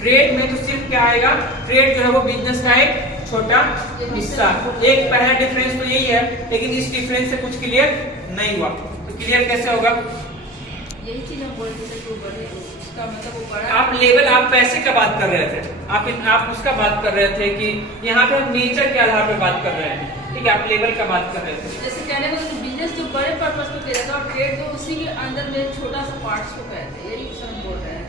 ट्रेड में तो सिर्फ क्या आएगा, ट्रेड जो है वो बिजनेस का एक छोटा हिस्सा। एक पहला डिफरेंस तो यही है, लेकिन इस डिफरेंस से कुछ क्लियर नहीं हुआ। तो क्लियर कैसे होगा, यही चीज हम बोलते थे कि बड़े उसका मतलब वो बड़ा। आप लेवल, आप पैसे का बात कर रहे थे, आप उसका बात कर रहे थे कि यहाँ पे हम नेचर के आधार पे बात कर रहे हैं, ठीक है। आप लेवल का बात कर रहे थे, जैसे कहने को बिजनेस जो बड़े पर्पस पे किया जाता है, और ट्रेड जो उसी के अंदर में छोटा सा पार्ट्स को कहते हैं, यही हम बोल रहे हैं।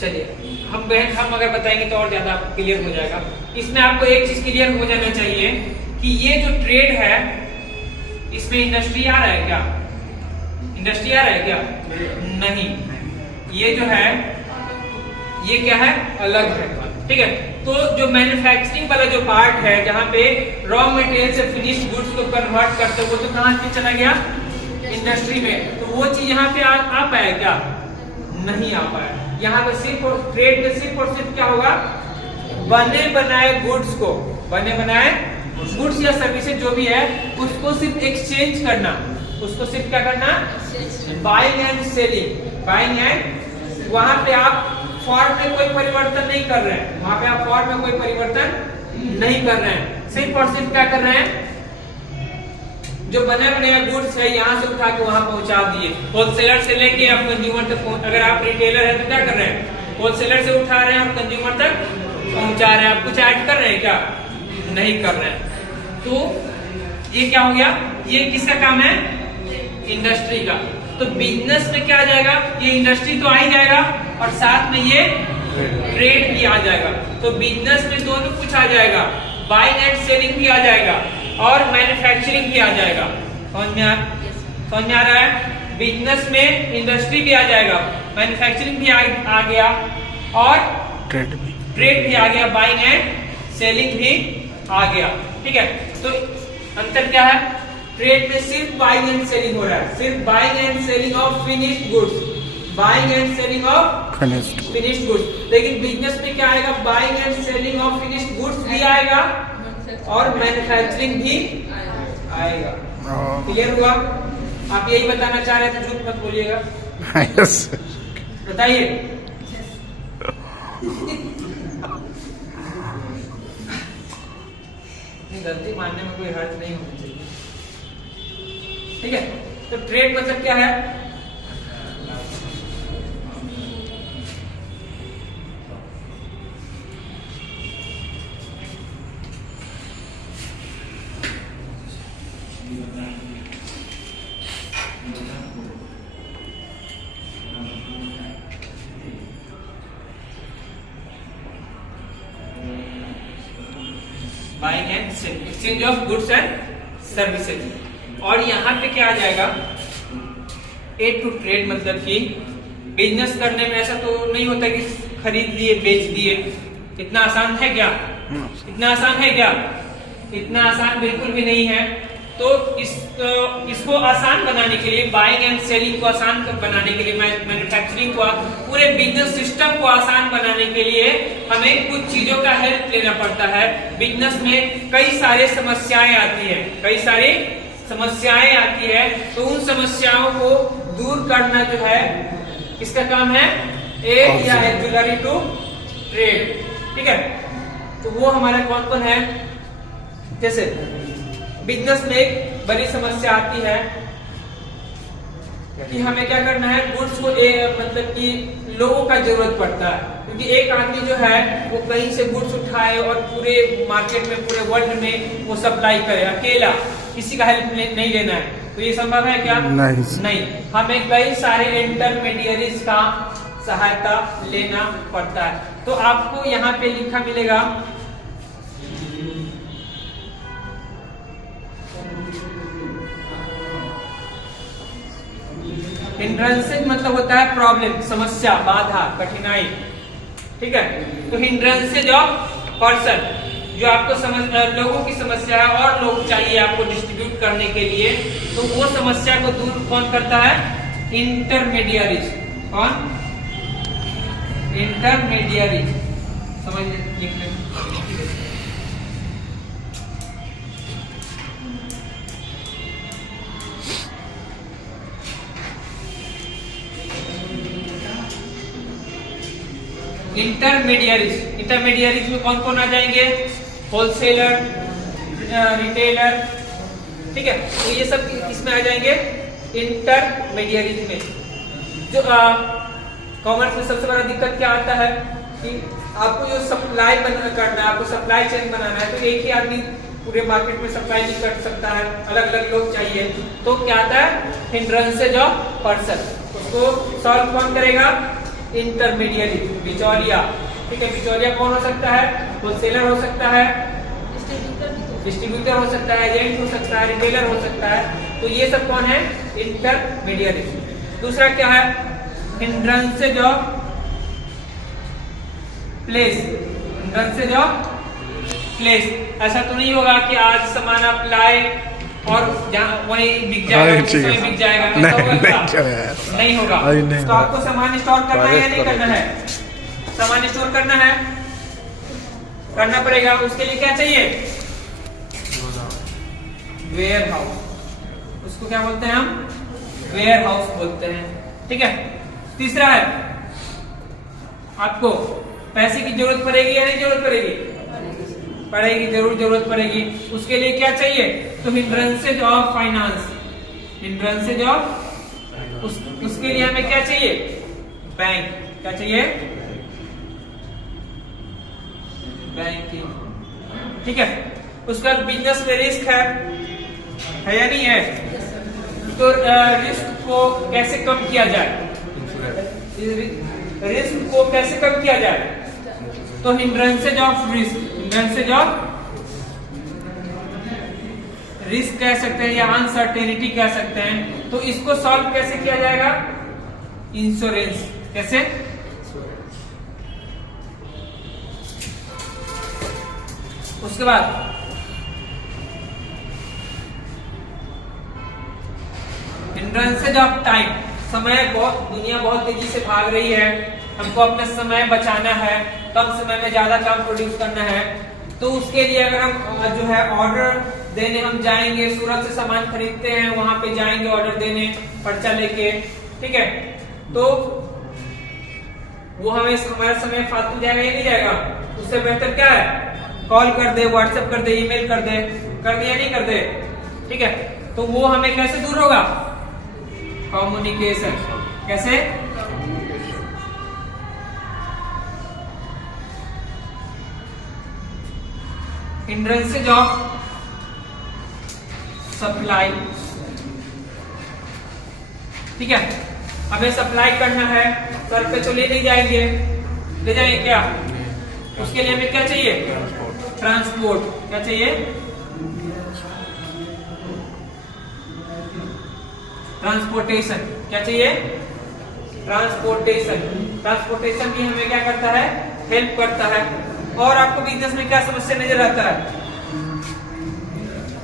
चलिए हम अगर बताएंगे तो और ज्यादा क्लियर हो जाएगा। इसमें आपको एक चीज क्लियर हो जाना चाहिए कि ये जो ट्रेड है इसमें इंडस्ट्री आ रहा है क्या, इंडस्ट्री आ रहा है क्या, नहीं। ये जो है ये क्या है, अलग है, ठीक है। तो जो मैन्युफैक्चरिंग वाला जो पार्ट है, जहाँ पे रॉ मटेरियल से फिनिश्ड गुड्स को कन्वर्ट करते हो, वो तो कहाँ पे चला गया, इंडस्ट्री में। तो वो चीज यहाँ पे आ पाया क्या, नहीं आ पाया। यहाँ पे सिर्फ और ट्रेड में सिर्फ और सिर्फ क्या होगा, बने बनाए गुड्स को, बने बनाए गुड्स या सर्विसेज जो भी है उसको सिर्फ एक्सचेंज करना, उसको सिर्फ क्या करना, buying and selling, buying and. वहां पे आप फॉर्म में कोई परिवर्तन नहीं कर रहे हैं, वहां पे आप फॉर्म में कोई परिवर्तन नहीं कर रहे हैं, सिर्फ और सिर्फ क्या कर रहे हैं, जो बने बनाए गुड्स है यहाँ से उठा के वहां पहुंचा दिए। होलसेलर से लेके आप कंज्यूमर तक, अगर आप रिटेलर है तो क्या कर रहे हैं, होलसेलर से उठा रहे हैं और कंज्यूमर तक पहुंचा रहे हैं। आप कुछ ऐड कर रहे हैं क्या, नहीं कर रहे हैं। तो ये क्या हो गया, ये किसका काम है, इंडस्ट्री का। तो बिजनेस में क्या आ जाएगा, ये इंडस्ट्री तो आ ही जाएगा और साथ में ये ट्रेड भी आ जाएगा। तो बिजनेस में दोनों कुछ आ जाएगा, बाइंग एंड सेलिंग भी आ जाएगा और मैन्युफैक्चरिंग भी आ जाएगा। समझ में आ रहा है? बिजनेस में इंडस्ट्री भी आ जाएगा, मैन्युफैक्चरिंग भी आ गया और ट्रेड भी आ गया, बाइंग एंड सेलिंग भी आ गया। ठीक है, तो अंतर क्या है? ट्रेड में सिर्फ बाइंग एंड सेलिंग हो रहा है, सिर्फ buying and selling of finished goods, buying and selling of finished goods. लेकिन बिजनेस में क्या आएगा? Buying and selling of finished goods भी आएगा और मैन्युफैक्चरिंग भी आएगा। क्लियर हुआ? आप यही बताना चाह रहे थे, झूठ मत बोलिएगा। यस बताइए। गलती मानने में कोई हर्ज नहीं होना चाहिए। ठीक है, तो ट्रेड मतलब क्या है? Buying and selling, exchange of goods and services. और यहाँ पे क्या आ जाएगा? ए टू ट्रेड मतलब कि बिजनेस करने में ऐसा तो नहीं होता कि खरीद लिए बेच दिए। इतना आसान है क्या? इतना आसान है क्या? इतना आसान बिल्कुल भी नहीं है। तो इसको आसान बनाने के लिए, बाइंग एंड सेलिंग को आसान बनाने के लिए, मैन्युफैक्चरिंग को, पूरे बिजनेस सिस्टम को आसान बनाने के लिए हमें कुछ चीजों का हेल्प लेना पड़ता है। बिजनेस में कई सारे समस्याएं आती है, कई सारी समस्याएं आती है, तो उन समस्याओं को दूर करना जो है किसका काम है? एड या एक्जुलरी टू ट्रेड। ठीक है, तो वो हमारा कौन कौन है? जैसे बिजनेस में एक बड़ी समस्या आती है कि हमें क्या करना है, गुड्स को मतलब कि लोगों का जरूरत पड़ता है, क्योंकि एक आदमी जो है वो कहीं से गुड्स उठाए और पूरे मार्केट में, पूरे वर्ल्ड में वो सप्लाई करे, अकेला किसी का हेल्प नहीं लेना है। तो ये संभव है क्या? नहीं। हमें कई सारे इंटरमीडियरीज का सहायता लेना पड़ता है। तो आपको यहाँ पे लिखा मिलेगा हिंड्रेंसेज, मतलब होता है प्रॉब्लम, समस्या, बाधा, कठिनाई। ठीक है, तो हिंड्रेंसेज ऑफ पर्सन, जो आपको लोगों की समस्या है और लोग चाहिए आपको डिस्ट्रीब्यूट करने के लिए, तो वो समस्या को दूर कौन करता है? इंटरमीडियरीज। कौन? इंटरमीडियरीज। समझ लिख लें। इंटरमीडियरीज में कौन कौन आ जाएंगे? Wholesaler, retailer. ठीक है, तो ये सब इसमें आ जाएंगे इंटरमीडियरीज में। जो कॉमर्स में सबसे बड़ा दिक्कत क्या आता है कि आपको जो सप्लाई करना है, आपको सप्लाई चेन बनाना है, तो एक ही आदमी पूरे मार्केट में सप्लाई नहीं कर सकता है, अलग अलग लोग चाहिए। तो क्या आता है? Hindrances of person. उसको सॉल्व कौन करेगा? इंटरमीडियरी, बिचौलिया। ठीक है, बिचौलिया कौन हो सकता है? होलसेलर हो सकता है, डिस्ट्रीब्यूटर हो सकता है, एजेंट हो सकता है, रिटेलर हो सकता है। तो ये सब कौन है? इंटरमीडियरी। दूसरा क्या है? Hindrances of place. Hindrances of place. ऐसा तो नहीं होगा कि आज सामान आप लाए और वही बिक जाएगा, बिक जाएगा, नहीं होगा। तो आपको सामान स्टोर करना है या नहीं करना है? सामान स्टोर करना है, करना पड़ेगा। उसके लिए क्या चाहिए? Warehouse. उसको क्या बोलते हैं हम? वेयर हाउस बोलते हैं। ठीक है, तीसरा है आपको पैसे की जरूरत पड़ेगी या नहीं जरूरत पड़ेगी? पड़ेगी, जरूर जरूरत पड़ेगी। उसके लिए क्या चाहिए? तो hindrances of finance. Hindrances of उसके लिए हमें क्या चाहिए? बैंक। क्या चाहिए? बैंकिंग। ठीक है, उसका बिजनेस में रिस्क है या नहीं है? तो रिस्क को कैसे कम किया जाए, रिस्क को कैसे कम किया जाए, तो hindrances of risk, hindrances of risk कह सकते हैं या अनसर्टेनिटी कह सकते हैं। तो इसको सॉल्व कैसे किया जाएगा, इंश्योरेंस, कैसे, उसके बाद हिंड्रेंसेज ऑफ टाइम, समय दुनिया बहुत तेजी से भाग रही है, हमको अपना समय बचाना है, कम समय में ज्यादा काम प्रोड्यूस करना है। तो उसके लिए अगर हम जो है ऑर्डर देने हम जाएंगे, सूरत से सामान खरीदते हैं, वहां पे जाएंगे ऑर्डर देने पर्चा लेके, ठीक है, तो वो हमें हमारा समय फालतू जाएगा या नहीं जाएगा। उससे बेहतर क्या है, कॉल कर दे, व्हाट्सएप कर दे, ईमेल कर दे, कर दे या नहीं कर दे, ठीक है। तो वो हमें कैसे दूर होगा, कम्युनिकेशन, कैसे, हिंड्रेंसेज ऑफ सप्लाई, ठीक है। हमें सप्लाई करना है, सर पे तो ले नहीं जाएंगे, ले जाएंगे क्या, उसके लिए हमें क्या चाहिए, ट्रांसपोर्ट, क्या चाहिए, ट्रांसपोर्टेशन, क्या चाहिए, ट्रांसपोर्टेशन। ट्रांसपोर्टेशन भी हमें क्या करता है, हेल्प करता है। और आपको बिजनेस में क्या समस्या नजर आता है,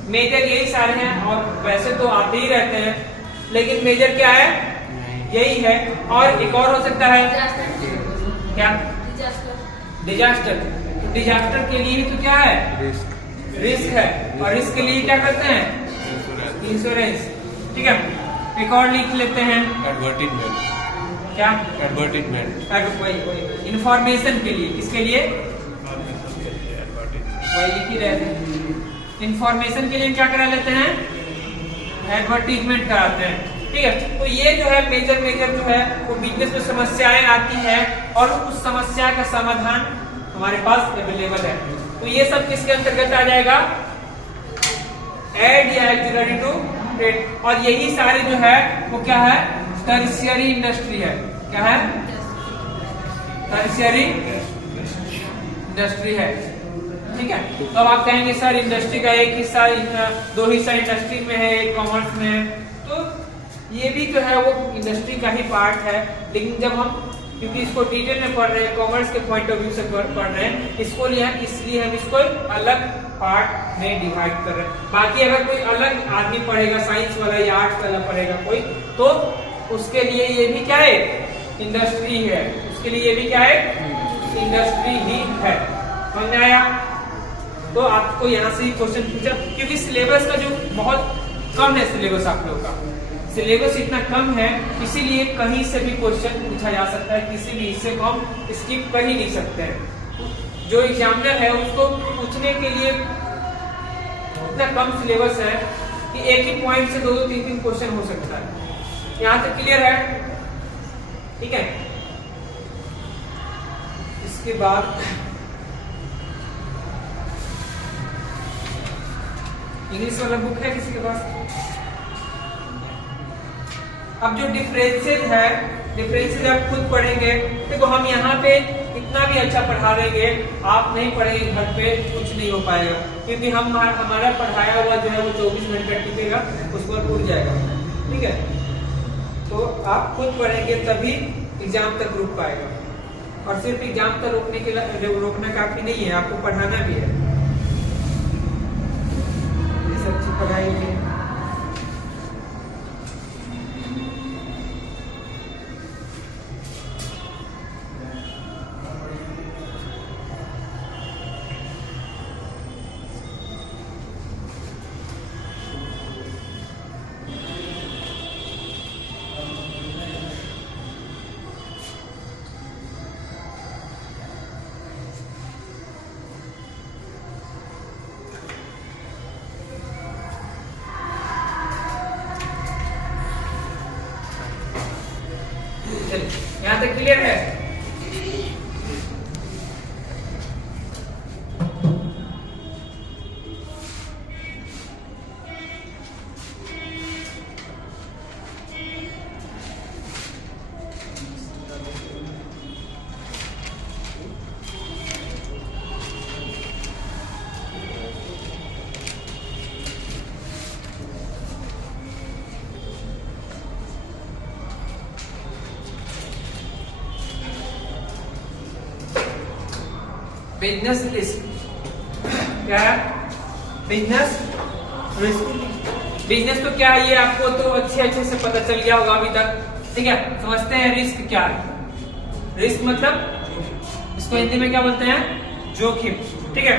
मेजर यही सारे हैं, और वैसे तो आते ही रहते हैं, लेकिन मेजर क्या है, यही है। और एक और हो सकता है क्या, डिजास्टर। डिजास्टर के लिए तो क्या है, रिस्क है, और रिस्क के लिए क्या करते हैं, इंश्योरेंस, ठीक है। एक और लिख लेते हैं, एडवर्टीजमेंट, क्या, एडवर्टीजमेंट, वही इंफॉर्मेशन के लिए, किसके लिए, वही लिख ही रहे थे, इंफॉर्मेशन के लिए क्या करा लेते हैं, एडवर्टीजमेंट कराते हैं, ठीक है। तो ये जो है मेजर जो है वो बिजनेस में समस्याएं आती है, और उस समस्या का समाधान हमारे पास अवेलेबल है। तो ये सब किसके अंतर्गत आ जाएगा, एड या एक्सिलरी टू ट्रेड। और यही सारे जो है वो क्या है, टर्शियरी इंडस्ट्री है, क्या है, टर्शियरी इंडस्ट्री है, ठीक है। तो अब आप कहेंगे सर इंडस्ट्री का एक हिस्सा, दो हिस्सा इंडस्ट्री में है, एक कॉमर्स में है, तो ये भी जो है वो इंडस्ट्री का ही पार्ट है। लेकिन जब हम, क्योंकि इसको डिटेल में पढ़ रहे हैं, कॉमर्स के पॉइंट ऑफ व्यू से पढ़ रहे हैं, इसको इसलिए हम इसको अलग पार्ट में डिवाइड कर रहे हैं। बाकी अगर कोई अलग आदमी पढ़ेगा, साइंस वाला या आर्ट्स वाला पढ़ेगा कोई, तो उसके लिए ये भी क्या है, इंडस्ट्री है, उसके लिए ये भी क्या है, इंडस्ट्री ही है। समझ में आया। तो आपको यहाँ से ही क्वेश्चन पूछा, क्योंकि सिलेबस का जो बहुत कम है, सिलेबस आप लोग का सिलेबस इतना कम है, इसीलिए कहीं से भी क्वेश्चन पूछा जा सकता है, किसी भी हिस्से को हम स्किप कर ही नहीं सकते हैं। जो एग्जामिनर है उसको पूछने के लिए इतना कम सिलेबस है कि एक ही पॉइंट से 2-3 क्वेश्चन हो सकता है। यहाँ तक क्लियर है, ठीक है। इसके बाद इंग्लिश वाला बुक है किसी के पास? अब जो डिफरेंसेस है, डिफरेंसेस आप खुद पढ़ेंगे। देखो हम यहाँ पे इतना भी अच्छा पढ़ा देंगे, आप नहीं पढ़ेंगे घर पे कुछ नहीं हो पाएगा, क्योंकि हमारा पढ़ाया हुआ जो है वो 24 घंटा टिकेगा, उसको उड़ जाएगा, ठीक है। तो आप खुद पढ़ेंगे तभी एग्जाम तक रुक पाएगा, और सिर्फ एग्जाम तक रोकना काफी नहीं है, आपको पढ़ाना भी है। ये सब चीज पढ़ाई है। यहाँ तक क्लियर है? बिजनेस रिस्क क्या है? Business risk. बिजनेस तो क्या है ये आपको तो अच्छे से पता चल गया होगा अभी तक, ठीक है। समझते हैं रिस्क क्या है। रिस्क मतलब इसको हिंदी में क्या बोलते हैं? जोखिम, ठीक है।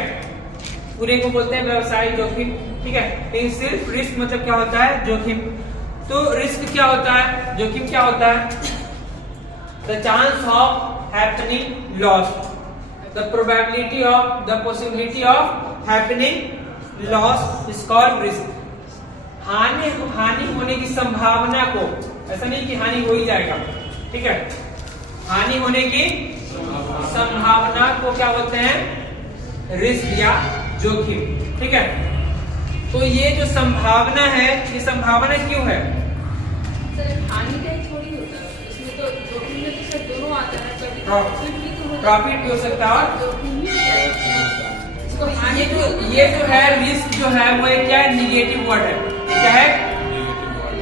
पूरे को बोलते हैं व्यवसाय जोखिम, ठीक है। लेकिन सिर्फ रिस्क मतलब क्या होता है? जोखिम। तो रिस्क क्या होता है? जोखिम क्या होता है? The chance of happening loss, the probability of, the possibility of happening loss is called risk. हानि होने की संभावना को, ऐसा नहीं कि हानि हो ही जाएगा, ठीक है। हानि होने की संभावना को क्या बोलते हैं? रिस्क या जोखिम, ठीक है। तो ये जो संभावना है, ये संभावना क्यों है? सर हानि का थोड़ी होता है, इसमें तो जोखिम में तो सर दोनों आता है, कभी प्रॉफिट भी हो सकता है और जोखिम भी होता है। इसको हानि ये जो है रिस्क जो है वो एक क्या है? निगेटिव वर्ड है। क्या है?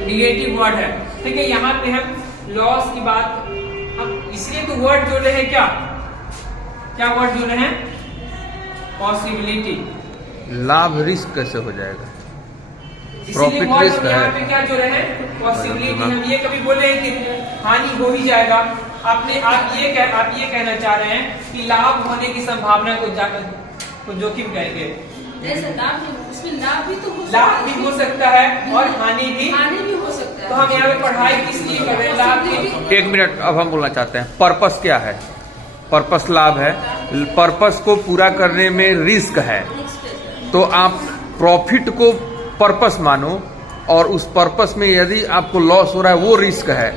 निगेटिव वर्ड है, ठीक है। यहाँ पे हम लॉस की बात हम इसलिए तो वर्ड जोड़े हैं, क्या वर्ड जोड़े हैं? पॉसिबिलिटी। लाभ रिस्क कैसे हो जाएगा? इसीलिए प्रॉफिट वर्ड रिस्क हम यहाँ है। पे क्या जोड़े हैं? पॉसिबिलिटी। हम ये कभी बोले कि हानि हो ही जाएगा, आप ये कहना चाह रहे हैं कि लाभ होने की संभावना को जोखिम कहेंगे। इसमें लाभ भी तो हो लाभ भी हो सकता है और हानि भी हो सकता है। तो हम यहाँ पे पढ़ाई किस लिए कर रहे हैं? लाभ की। एक मिनट, अब हम बोलना चाहते हैं पर्पस क्या है? पर्पस लाभ है, पर्पस को पूरा करने में रिस्क है। तो आप प्रॉफिट को पर्पस मानो और उस पर्पस में यदि आपको लॉस हो रहा है वो रिस्क है,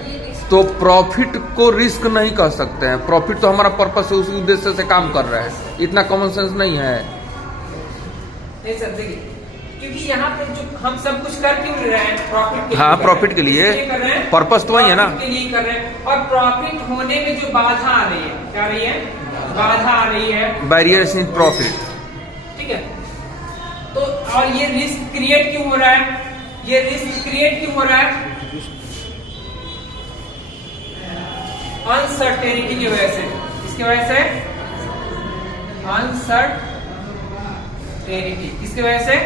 तो प्रॉफिट को रिस्क नहीं कह सकते हैं। प्रॉफिट तो हमारा पर्पस है, उस उद्देश्य से काम कर रहा है। इतना कॉमन सेंस नहीं है। नहीं सर, देखिए, क्योंकि यहाँ पे जो हम सब कुछ कर क्यों रहे हैं? प्रॉफिट के लिए हाँ, कर प्रॉफिट रहे के लिए इसलिए कर रहे हैं। पर्पस तो वही है ना। प्रॉफिट के लिए कर रहे हैं और प्रॉफिट होने में जो बाधा आ रही है, क्या आ रही है? बाधा आ रही है, बैरियर्स इन प्रॉफिट, ठीक है। तो और ये रिस्क क्रिएट क्यों हो रहा है? ये रिस्क क्रिएट क्यों हो रहा है? अनसर्टेनिटी की वजह से। किसकी वजह से? अनसर्टेनिटी। किसकी वजह से?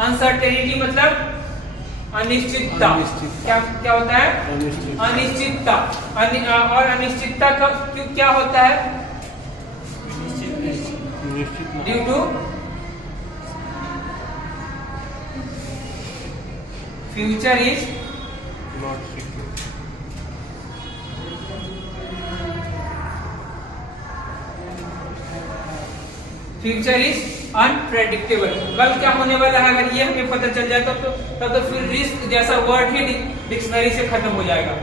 अनसर्टेनिटी मतलब अनिश्चितता। क्या होता है? अनिश्चितता। और अनिश्चितता का क्या होता है? Due to future is not secure. Future is unpredictable. कल क्या होने वाला है अगर ये हमें पता चल जाए तब तो फिर रिस्क जैसा वर्ड ही डिक्शनरी से खत्म हो जाएगा,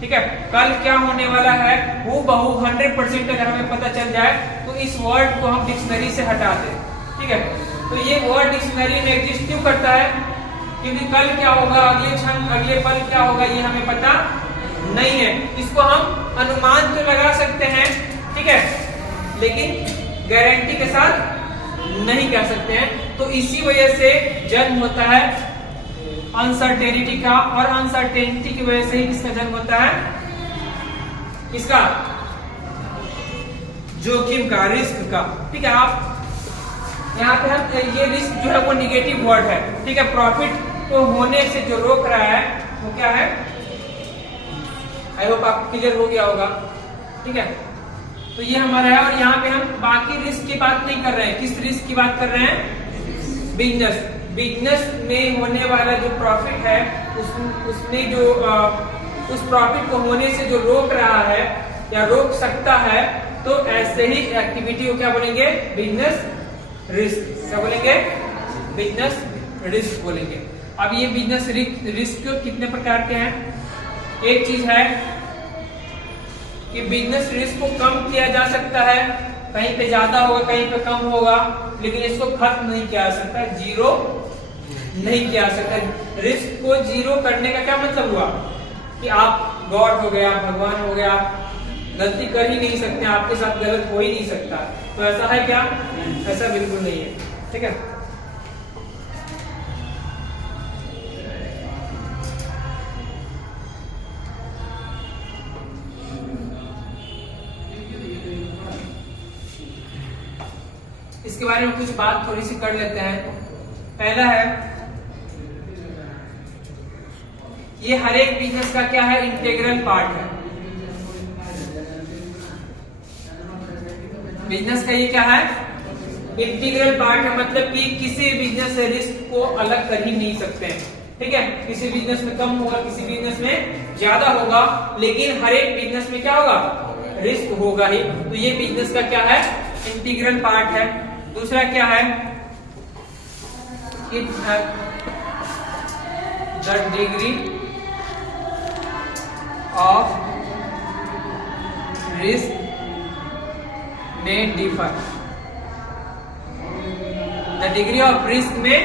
ठीक है। कल क्या होने वाला है वो बहु 100% अगर हमें पता चल जाए तो इस वर्ड को हम डिक्शनरी से हटा दें, ठीक है। तो ये वर्ड डिक्शनरी में एग्जिस्ट क्यों करता है? क्योंकि कल क्या होगा, अगले क्षण अगले पल क्या होगा ये हमें पता नहीं है। इसको हम अनुमान तो लगा सकते हैं, ठीक है, लेकिन गारंटी के साथ नहीं कह सकते हैं। तो इसी वजह से जन्म होता है अनसर्टेनिटी का, और अनसर्टेनिटी की वजह से ही किसका जन्म होता है? किसका? जोखिम का, रिस्क का, ठीक है। आप यहाँ पे हम ये रिस्क जो है वो निगेटिव वर्ड है, ठीक है। प्रॉफिट को होने से जो रोक रहा है वो क्या है? आई होप आपको क्लियर हो गया होगा, ठीक है। तो ये हमारा है, और यहाँ पे हम बाकी रिस्क की बात नहीं कर रहे हैं। किस रिस्क की बात कर रहे हैं? बिजनेस। बिजनेस में होने वाला जो प्रॉफिट है उसमें जो उस प्रॉफिट को होने से जो रोक रहा है या रोक सकता है, तो ऐसे ही एक्टिविटी को क्या बोलेंगे? Business risk. क्या बोलेंगे? बिजनेस रिस्क बोलेंगे। अब ये बिजनेस रिस्क कितने प्रकार के हैं? एक चीज है कि बिजनेस रिस्क को कम किया जा सकता है, कहीं पे ज्यादा होगा कहीं पे कम होगा, लेकिन इसको खत्म नहीं किया जा सकता, जीरो नहीं किया जा सकता। रिस्क को जीरो करने का क्या मतलब हुआ कि आप गॉड हो गए, आप भगवान हो गए, आप गलती कर ही नहीं सकते, आपके साथ गलत हो ही नहीं सकता। तो ऐसा है क्या? ऐसा बिल्कुल नहीं है, ठीक है। इसके बारे में कुछ बात थोड़ी सी कर लेते हैं। पहला है, ये हर एक बिजनेस का क्या है, इंटीग्रल पार्ट है। बिजनेस का ये क्या है, इंटीग्रल पार्ट है, मतलब कि किसी बिजनेस से रिस्क को अलग कर ही नहीं सकते हैं। ठीक है, किसी बिजनेस में कम होगा, किसी बिजनेस में ज्यादा होगा, लेकिन हर एक बिजनेस में क्या होगा, रिस्क होगा ही। तो ये बिजनेस का क्या है, इंटीग्रल पार्ट है। दूसरा क्या है, it the degree of risk में differ, the degree of risk में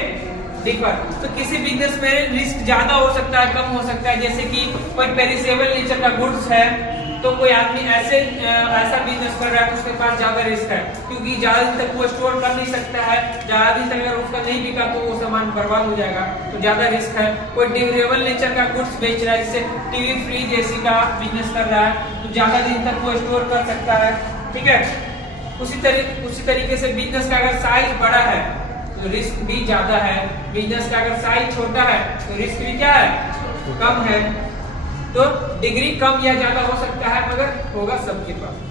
डिफर। तो किसी बिजनेस में रिस्क ज्यादा हो सकता है, कम हो सकता है। जैसे कि कोई पेरिसेबल नेचर का गुड्स है, तो कोई आदमी ऐसा बिजनेस कर रहा है तो उसके पास ज्यादा रिस्क है, क्योंकि ज्यादा दिन तक वो स्टोर कर नहीं सकता है। ज्यादा दिन तक अगर उसका नहीं बिका तो वो सामान बर्बाद हो जाएगा, तो ज्यादा रिस्क है। कोई ड्यूरेबल नेचर का गुड्स बेच रहा है, जैसे टीवी फ्रिज एसी का बिजनेस कर रहा है, तो ज्यादा दिन तक वो स्टोर कर सकता है। ठीक है, उसी तरीके से बिजनेस का अगर साइज बड़ा है तो रिस्क भी ज्यादा है, बिजनेस का अगर साइज छोटा है तो रिस्क भी क्या है, कम है। तो डिग्री कम या ज्यादा हो सकता है, मगर होगा सबके पास।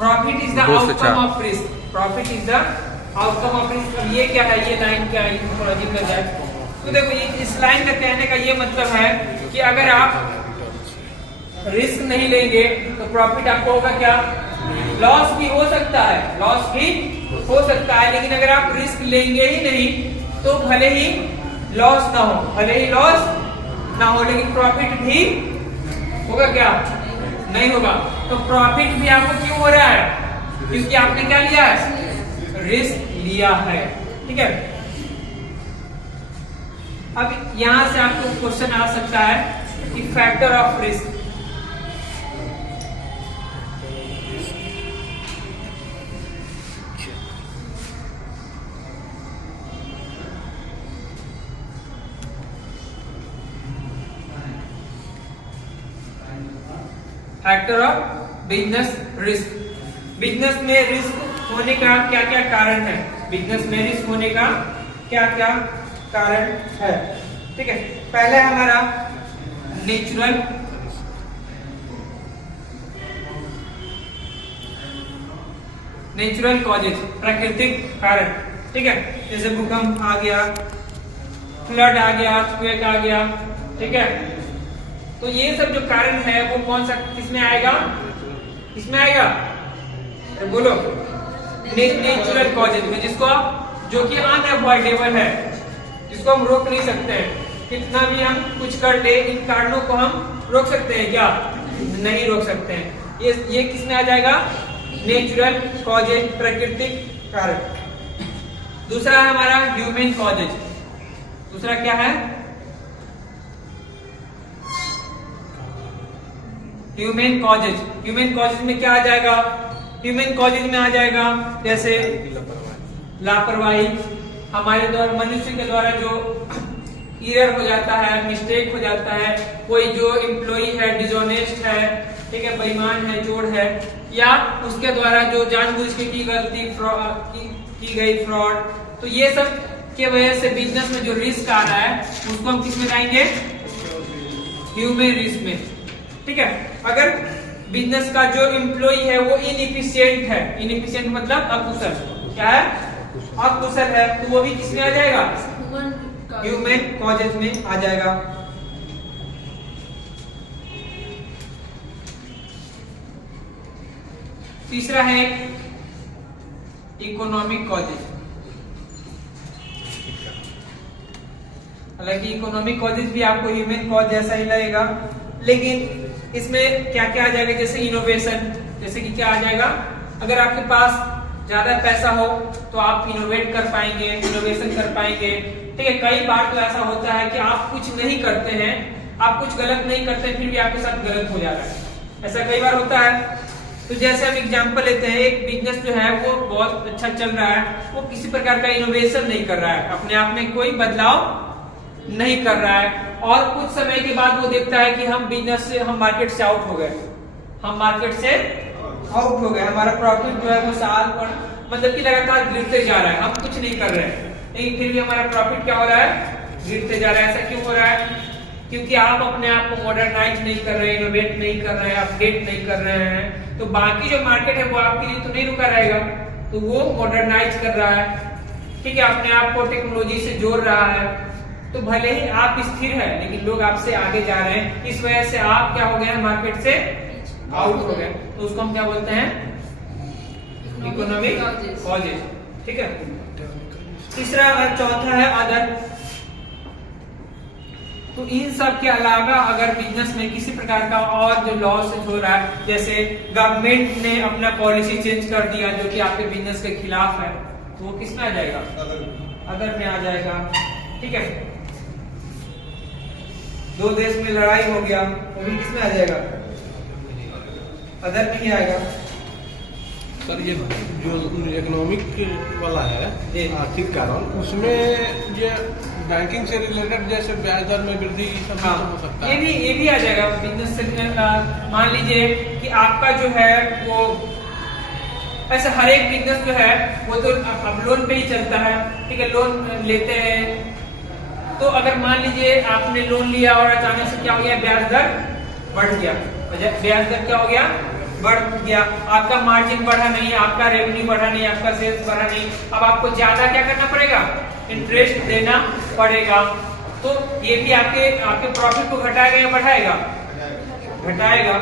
Profit is the outcome of risk, profit is the outcome of risk. अब ये क्या है, ये लाइन क्या है, थोड़ा अजीब लग जाए। तो देखो, ये इस लाइन का कहने का ये मतलब है कि अगर आप रिस्क नहीं लेंगे तो प्रॉफिट आपको होगा क्या, लॉस भी हो सकता है, लॉस भी हो सकता है। लेकिन अगर आप रिस्क लेंगे ही नहीं तो भले ही लॉस ना हो, भले ही लॉस ना हो, लेकिन प्रॉफिट भी होगा क्या, नहीं होगा। तो प्रॉफिट भी आपको क्यों हो रहा है, क्योंकि आपने क्या लिया है, रिस्क लिया है। ठीक है, अब यहां से आपको क्वेश्चन आ सकता है कि factor of risk, factor of business risk. Business में रिस्क होने का क्या क्या कारण है, बिजनेस में रिस्क होने का क्या क्या कारण है। ठीक है, पहला हमारा नेचुरल कॉजेज, प्राकृतिक कारण। ठीक है, जैसे भूकंप आ गया, फ्लड आ गया, अर्थक्वेक आ गया। ठीक है, तो ये सब जो कारण है वो कौन सा, किसमें आएगा, किसमें आएगा, बोलो, नेचुरल कॉजेज में, जिसको आप, जो कि अनअवॉइडेबल है, जिसको हम रोक नहीं सकते हैं। कितना भी हम कुछ कर ले, इन कारणों को हम रोक सकते हैं क्या, नहीं रोक सकते हैं। ये किसमें आ जाएगा, नेचुरल कॉजेज, प्राकृतिक कारण। दूसरा है हमारा ह्यूमन कॉजेज। दूसरा क्या है, ह्यूमन कॉजेज। ह्यूमन कॉजेज में क्या आ जाएगा, ह्यूमन कॉजेज में आ जाएगा जैसे लापरवाही, हमारे द्वारा, मनुष्य के द्वारा जो एरर हो जाता है, मिस्टेक हो जाता है, कोई जो एम्प्लॉई है डिसऑनेस्ट है, ठीक है, बेईमान है, चोर है, या उसके द्वारा जो जानबूझ के की गलती की गई फ्रॉड। तो ये सब के वजह से बिजनेस में जो रिस्क आ रहा है उसको हम किस में लाएंगे, ह्यूमन रिस्क में। ठीक है, अगर बिजनेस का जो एम्प्लॉय है वो इनएफिशिएंट है, इनएफिशिएंट मतलब अकुशल, क्या है, अकुशल है, तो वो भी किसमें आ जाएगा, ह्यूमन कॉजेज में आ जाएगा। तीसरा है इकोनॉमिक कॉजेज। हालांकि इकोनॉमिक कॉजेज भी आपको ह्यूमन कॉज जैसा ही लगेगा, लेकिन इसमें क्या क्या आ जाएगा, जैसे इनोवेशन, जैसे कि क्या आ जाएगा, अगर आपके पास ज्यादा पैसा हो तो आप इनोवेट कर पाएंगे, इनोवेशन कर पाएंगे। ठीक है, कई बार तो ऐसा होता है कि आप कुछ नहीं करते हैं, आप कुछ गलत नहीं करते, फिर भी आपके साथ गलत हो जा रहा है, ऐसा कई बार होता है। तो जैसे हम एग्जांपल लेते हैं, एक बिजनेस जो है वो बहुत अच्छा चल रहा है, वो किसी प्रकार का इनोवेशन नहीं कर रहा है, अपने आप में कोई बदलाव नहीं कर रहा है, और कुछ समय के बाद वो देखता है कि हम बिजनेस से, हम मार्केट से आउट हो गए, हम मार्केट से आउट हो गए, हमारा प्रॉफिट जो है वो साल पर मतलब कि लगातार गिरते जा रहा है, हम कुछ नहीं कर रहे हैं, लेकिन फिर भी हमारा प्रॉफिट क्या हो रहा है, गिरते जा रहा है। ऐसा क्यों हो रहा है? क्योंकि आप अपने आप को मॉडर्नाइज नहीं कर रहे, इनोवेट नहीं कर रहे हैं, अपडेट नहीं कर रहे हैं। तो बाकी जो मार्केट है वो आपके लिए तो नहीं रुका रहेगा, तो वो मॉडर्नाइज कर रहा है, ठीक है, अपने आप को टेक्नोलॉजी से जोड़ रहा है। तो भले ही आप स्थिर है, लेकिन लोग आपसे आगे जा रहे हैं, इस वजह से आप क्या हो गए हैं, मार्केट से आउट हो गए। तो उसको हम क्या बोलते हैं, इकोनॉमिक कॉजेज। ठीक है, तीसरा और चौथा है अदर। तो इन सब के अलावा अगर बिजनेस में किसी प्रकार का और जो लॉस हो रहा है, जैसे गवर्नमेंट ने अपना पॉलिसी चेंज कर दिया जो कि आपके बिजनेस के खिलाफ है, तो वो किस में आ जाएगा, अदर में आ जाएगा। ठीक है, दो देश में लड़ाई हो गया, वो भी किस में आ जाएगा, अदर में ही आएगा। सर ये जो इकोनॉमिक वाला है, आर्थिक कारण, उसमें ये बैंकिंग से रिलेटेड जैसे ब्याज दर में वृद्धि सब हो सकता है, ये भी आ जाएगा बिजनेस से। मान लीजिए कि आपका जो है वो, ऐसे हर एक बिजनेस जो है वो तो अब लोन पे ही चलता है। ठीक है, लोन लेते हैं, तो अगर मान लीजिए आपने लोन लिया और अचानक से क्या हो गया, ब्याज दर बढ़ गया, ब्याज दर क्या हो गया, बढ़ गया, आपका मार्जिन बढ़ा नहीं, आपका रेवेन्यू बढ़ा नहीं, आपका सेल्स बढ़ा नहीं, अब आपको ज्यादा क्या करना पड़ेगा, इंटरेस्ट देना पड़ेगा। तो ये भी आपके प्रॉफिट को घटाएगा या बढ़ाएगा, घटाएगा।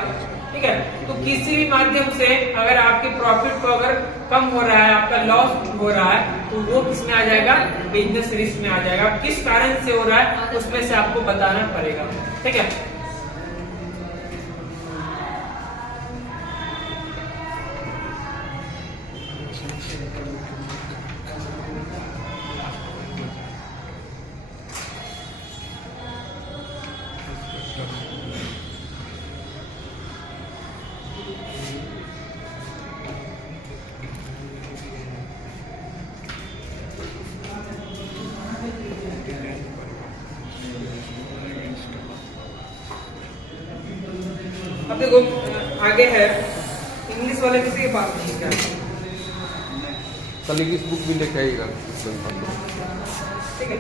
ठीक है, तो किसी भी माध्यम से अगर आपके प्रॉफिट को अगर कम हो रहा है, आपका लॉस हो रहा है, तो वो किस में आ जाएगा, बिजनेस रिस्क में आ जाएगा। किस कारण से हो रहा है उसमें से आपको बताना पड़ेगा। ठीक है, अब देखो आगे है, इंग्लिश वाले किसी के पास नहीं है, कल इंग्लिश बुक भी लेके आइएगा। ठीक है,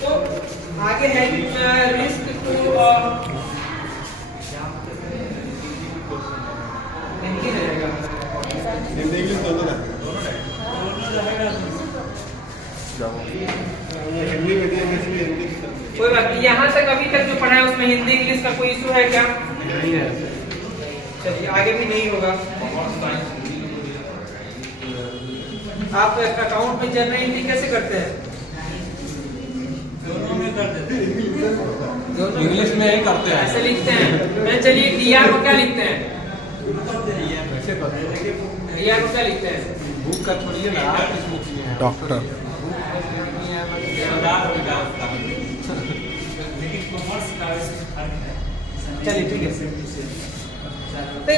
तो आगे है रिस्क टू हिंदी रहेगा, कोई बात नहीं। यहाँ तक अभी तक जो पढ़ा है उसमें हिंदी इंग्लिश का कोई इशू है क्या? नहीं है। चलिए आगे भी नहीं होगा। आप अकाउंट में जनरल एंट्री कैसे करते हैं? दोनों में करते हैं, इंग्लिश में ही करते हैं, ऐसे लिखते हैं। चलिए डीआर को क्या लिखते हैं? डीआर को क्या लिखते हैं? बुक का छोड़िए ना, किस बुक में है? डॉक्टर चलिए ठीक है। तो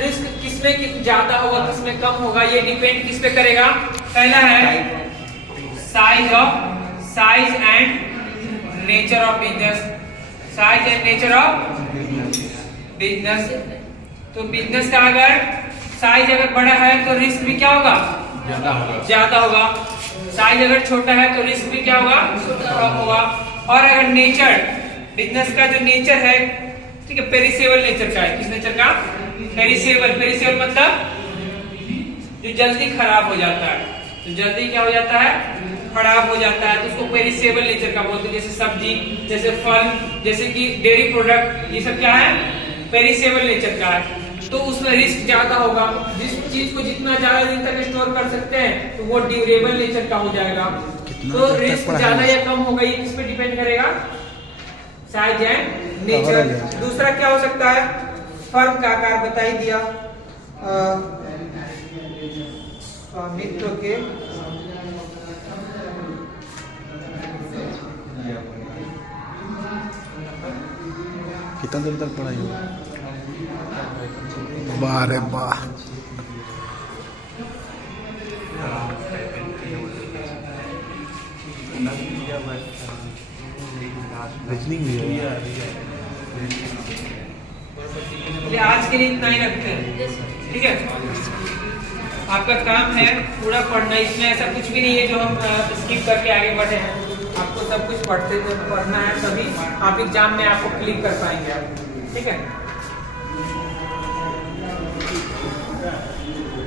रिस्क किसमें ज्यादा होगा, किसमें कम होगा, ये डिपेंड किस पे करेगा? पहला है size and nature of business. Size and nature of business. तो बिजनेस का अगर साइज अगर बड़ा है तो रिस्क भी क्या होगा? ज्यादा होगा। साइज अगर छोटा है तो रिस्क भी क्या होगा? कम होगा। और अगर नेचर, बिजनेस का जो नेचर है, ठीक है, पेरिसेबल नेचर का है। किस नेचर का? पेरिसेबल। पेरिसेबल मतलब जो जल्दी खराब हो जाता है, तो जल्दी क्या हो जाता है? खराब हो जाता है, तो उसको पेरिसेबल नेचर का बोलते हैं। जैसे सब्जी, जैसे फल, जैसे कि डेयरी प्रोडक्ट, ये सब क्या है? पेरिसेबल नेचर का है। तो उसमें रिस्क ज्यादा होगा। जिस चीज को जितना ज्यादा दिन तक स्टोर कर सकते हैं तो वो ड्यूरेबल नेचर का हो जाएगा। तो रिस्क ज्यादा या कम होगा, ये किस पे डिपेंड करेगा? Size and nature. दूसरा क्या हो सकता है? फर्म का आकार बता ही दिया, स्वामित्व के कितना दिन तक पढ़ाई होगी? वाह रे वाह। रीजनिंग भी है। चलिए आज के लिए इतना ही रखते हैं, ठीक है? आपका काम है पूरा पढ़ना, इसमें ऐसा कुछ भी नहीं है जो हम स्किप करके आगे बढ़े हैं। आपको सब कुछ पढ़ना है, तभी आप एग्जाम में आपको क्लिक कर पाएंगे, ठीक है?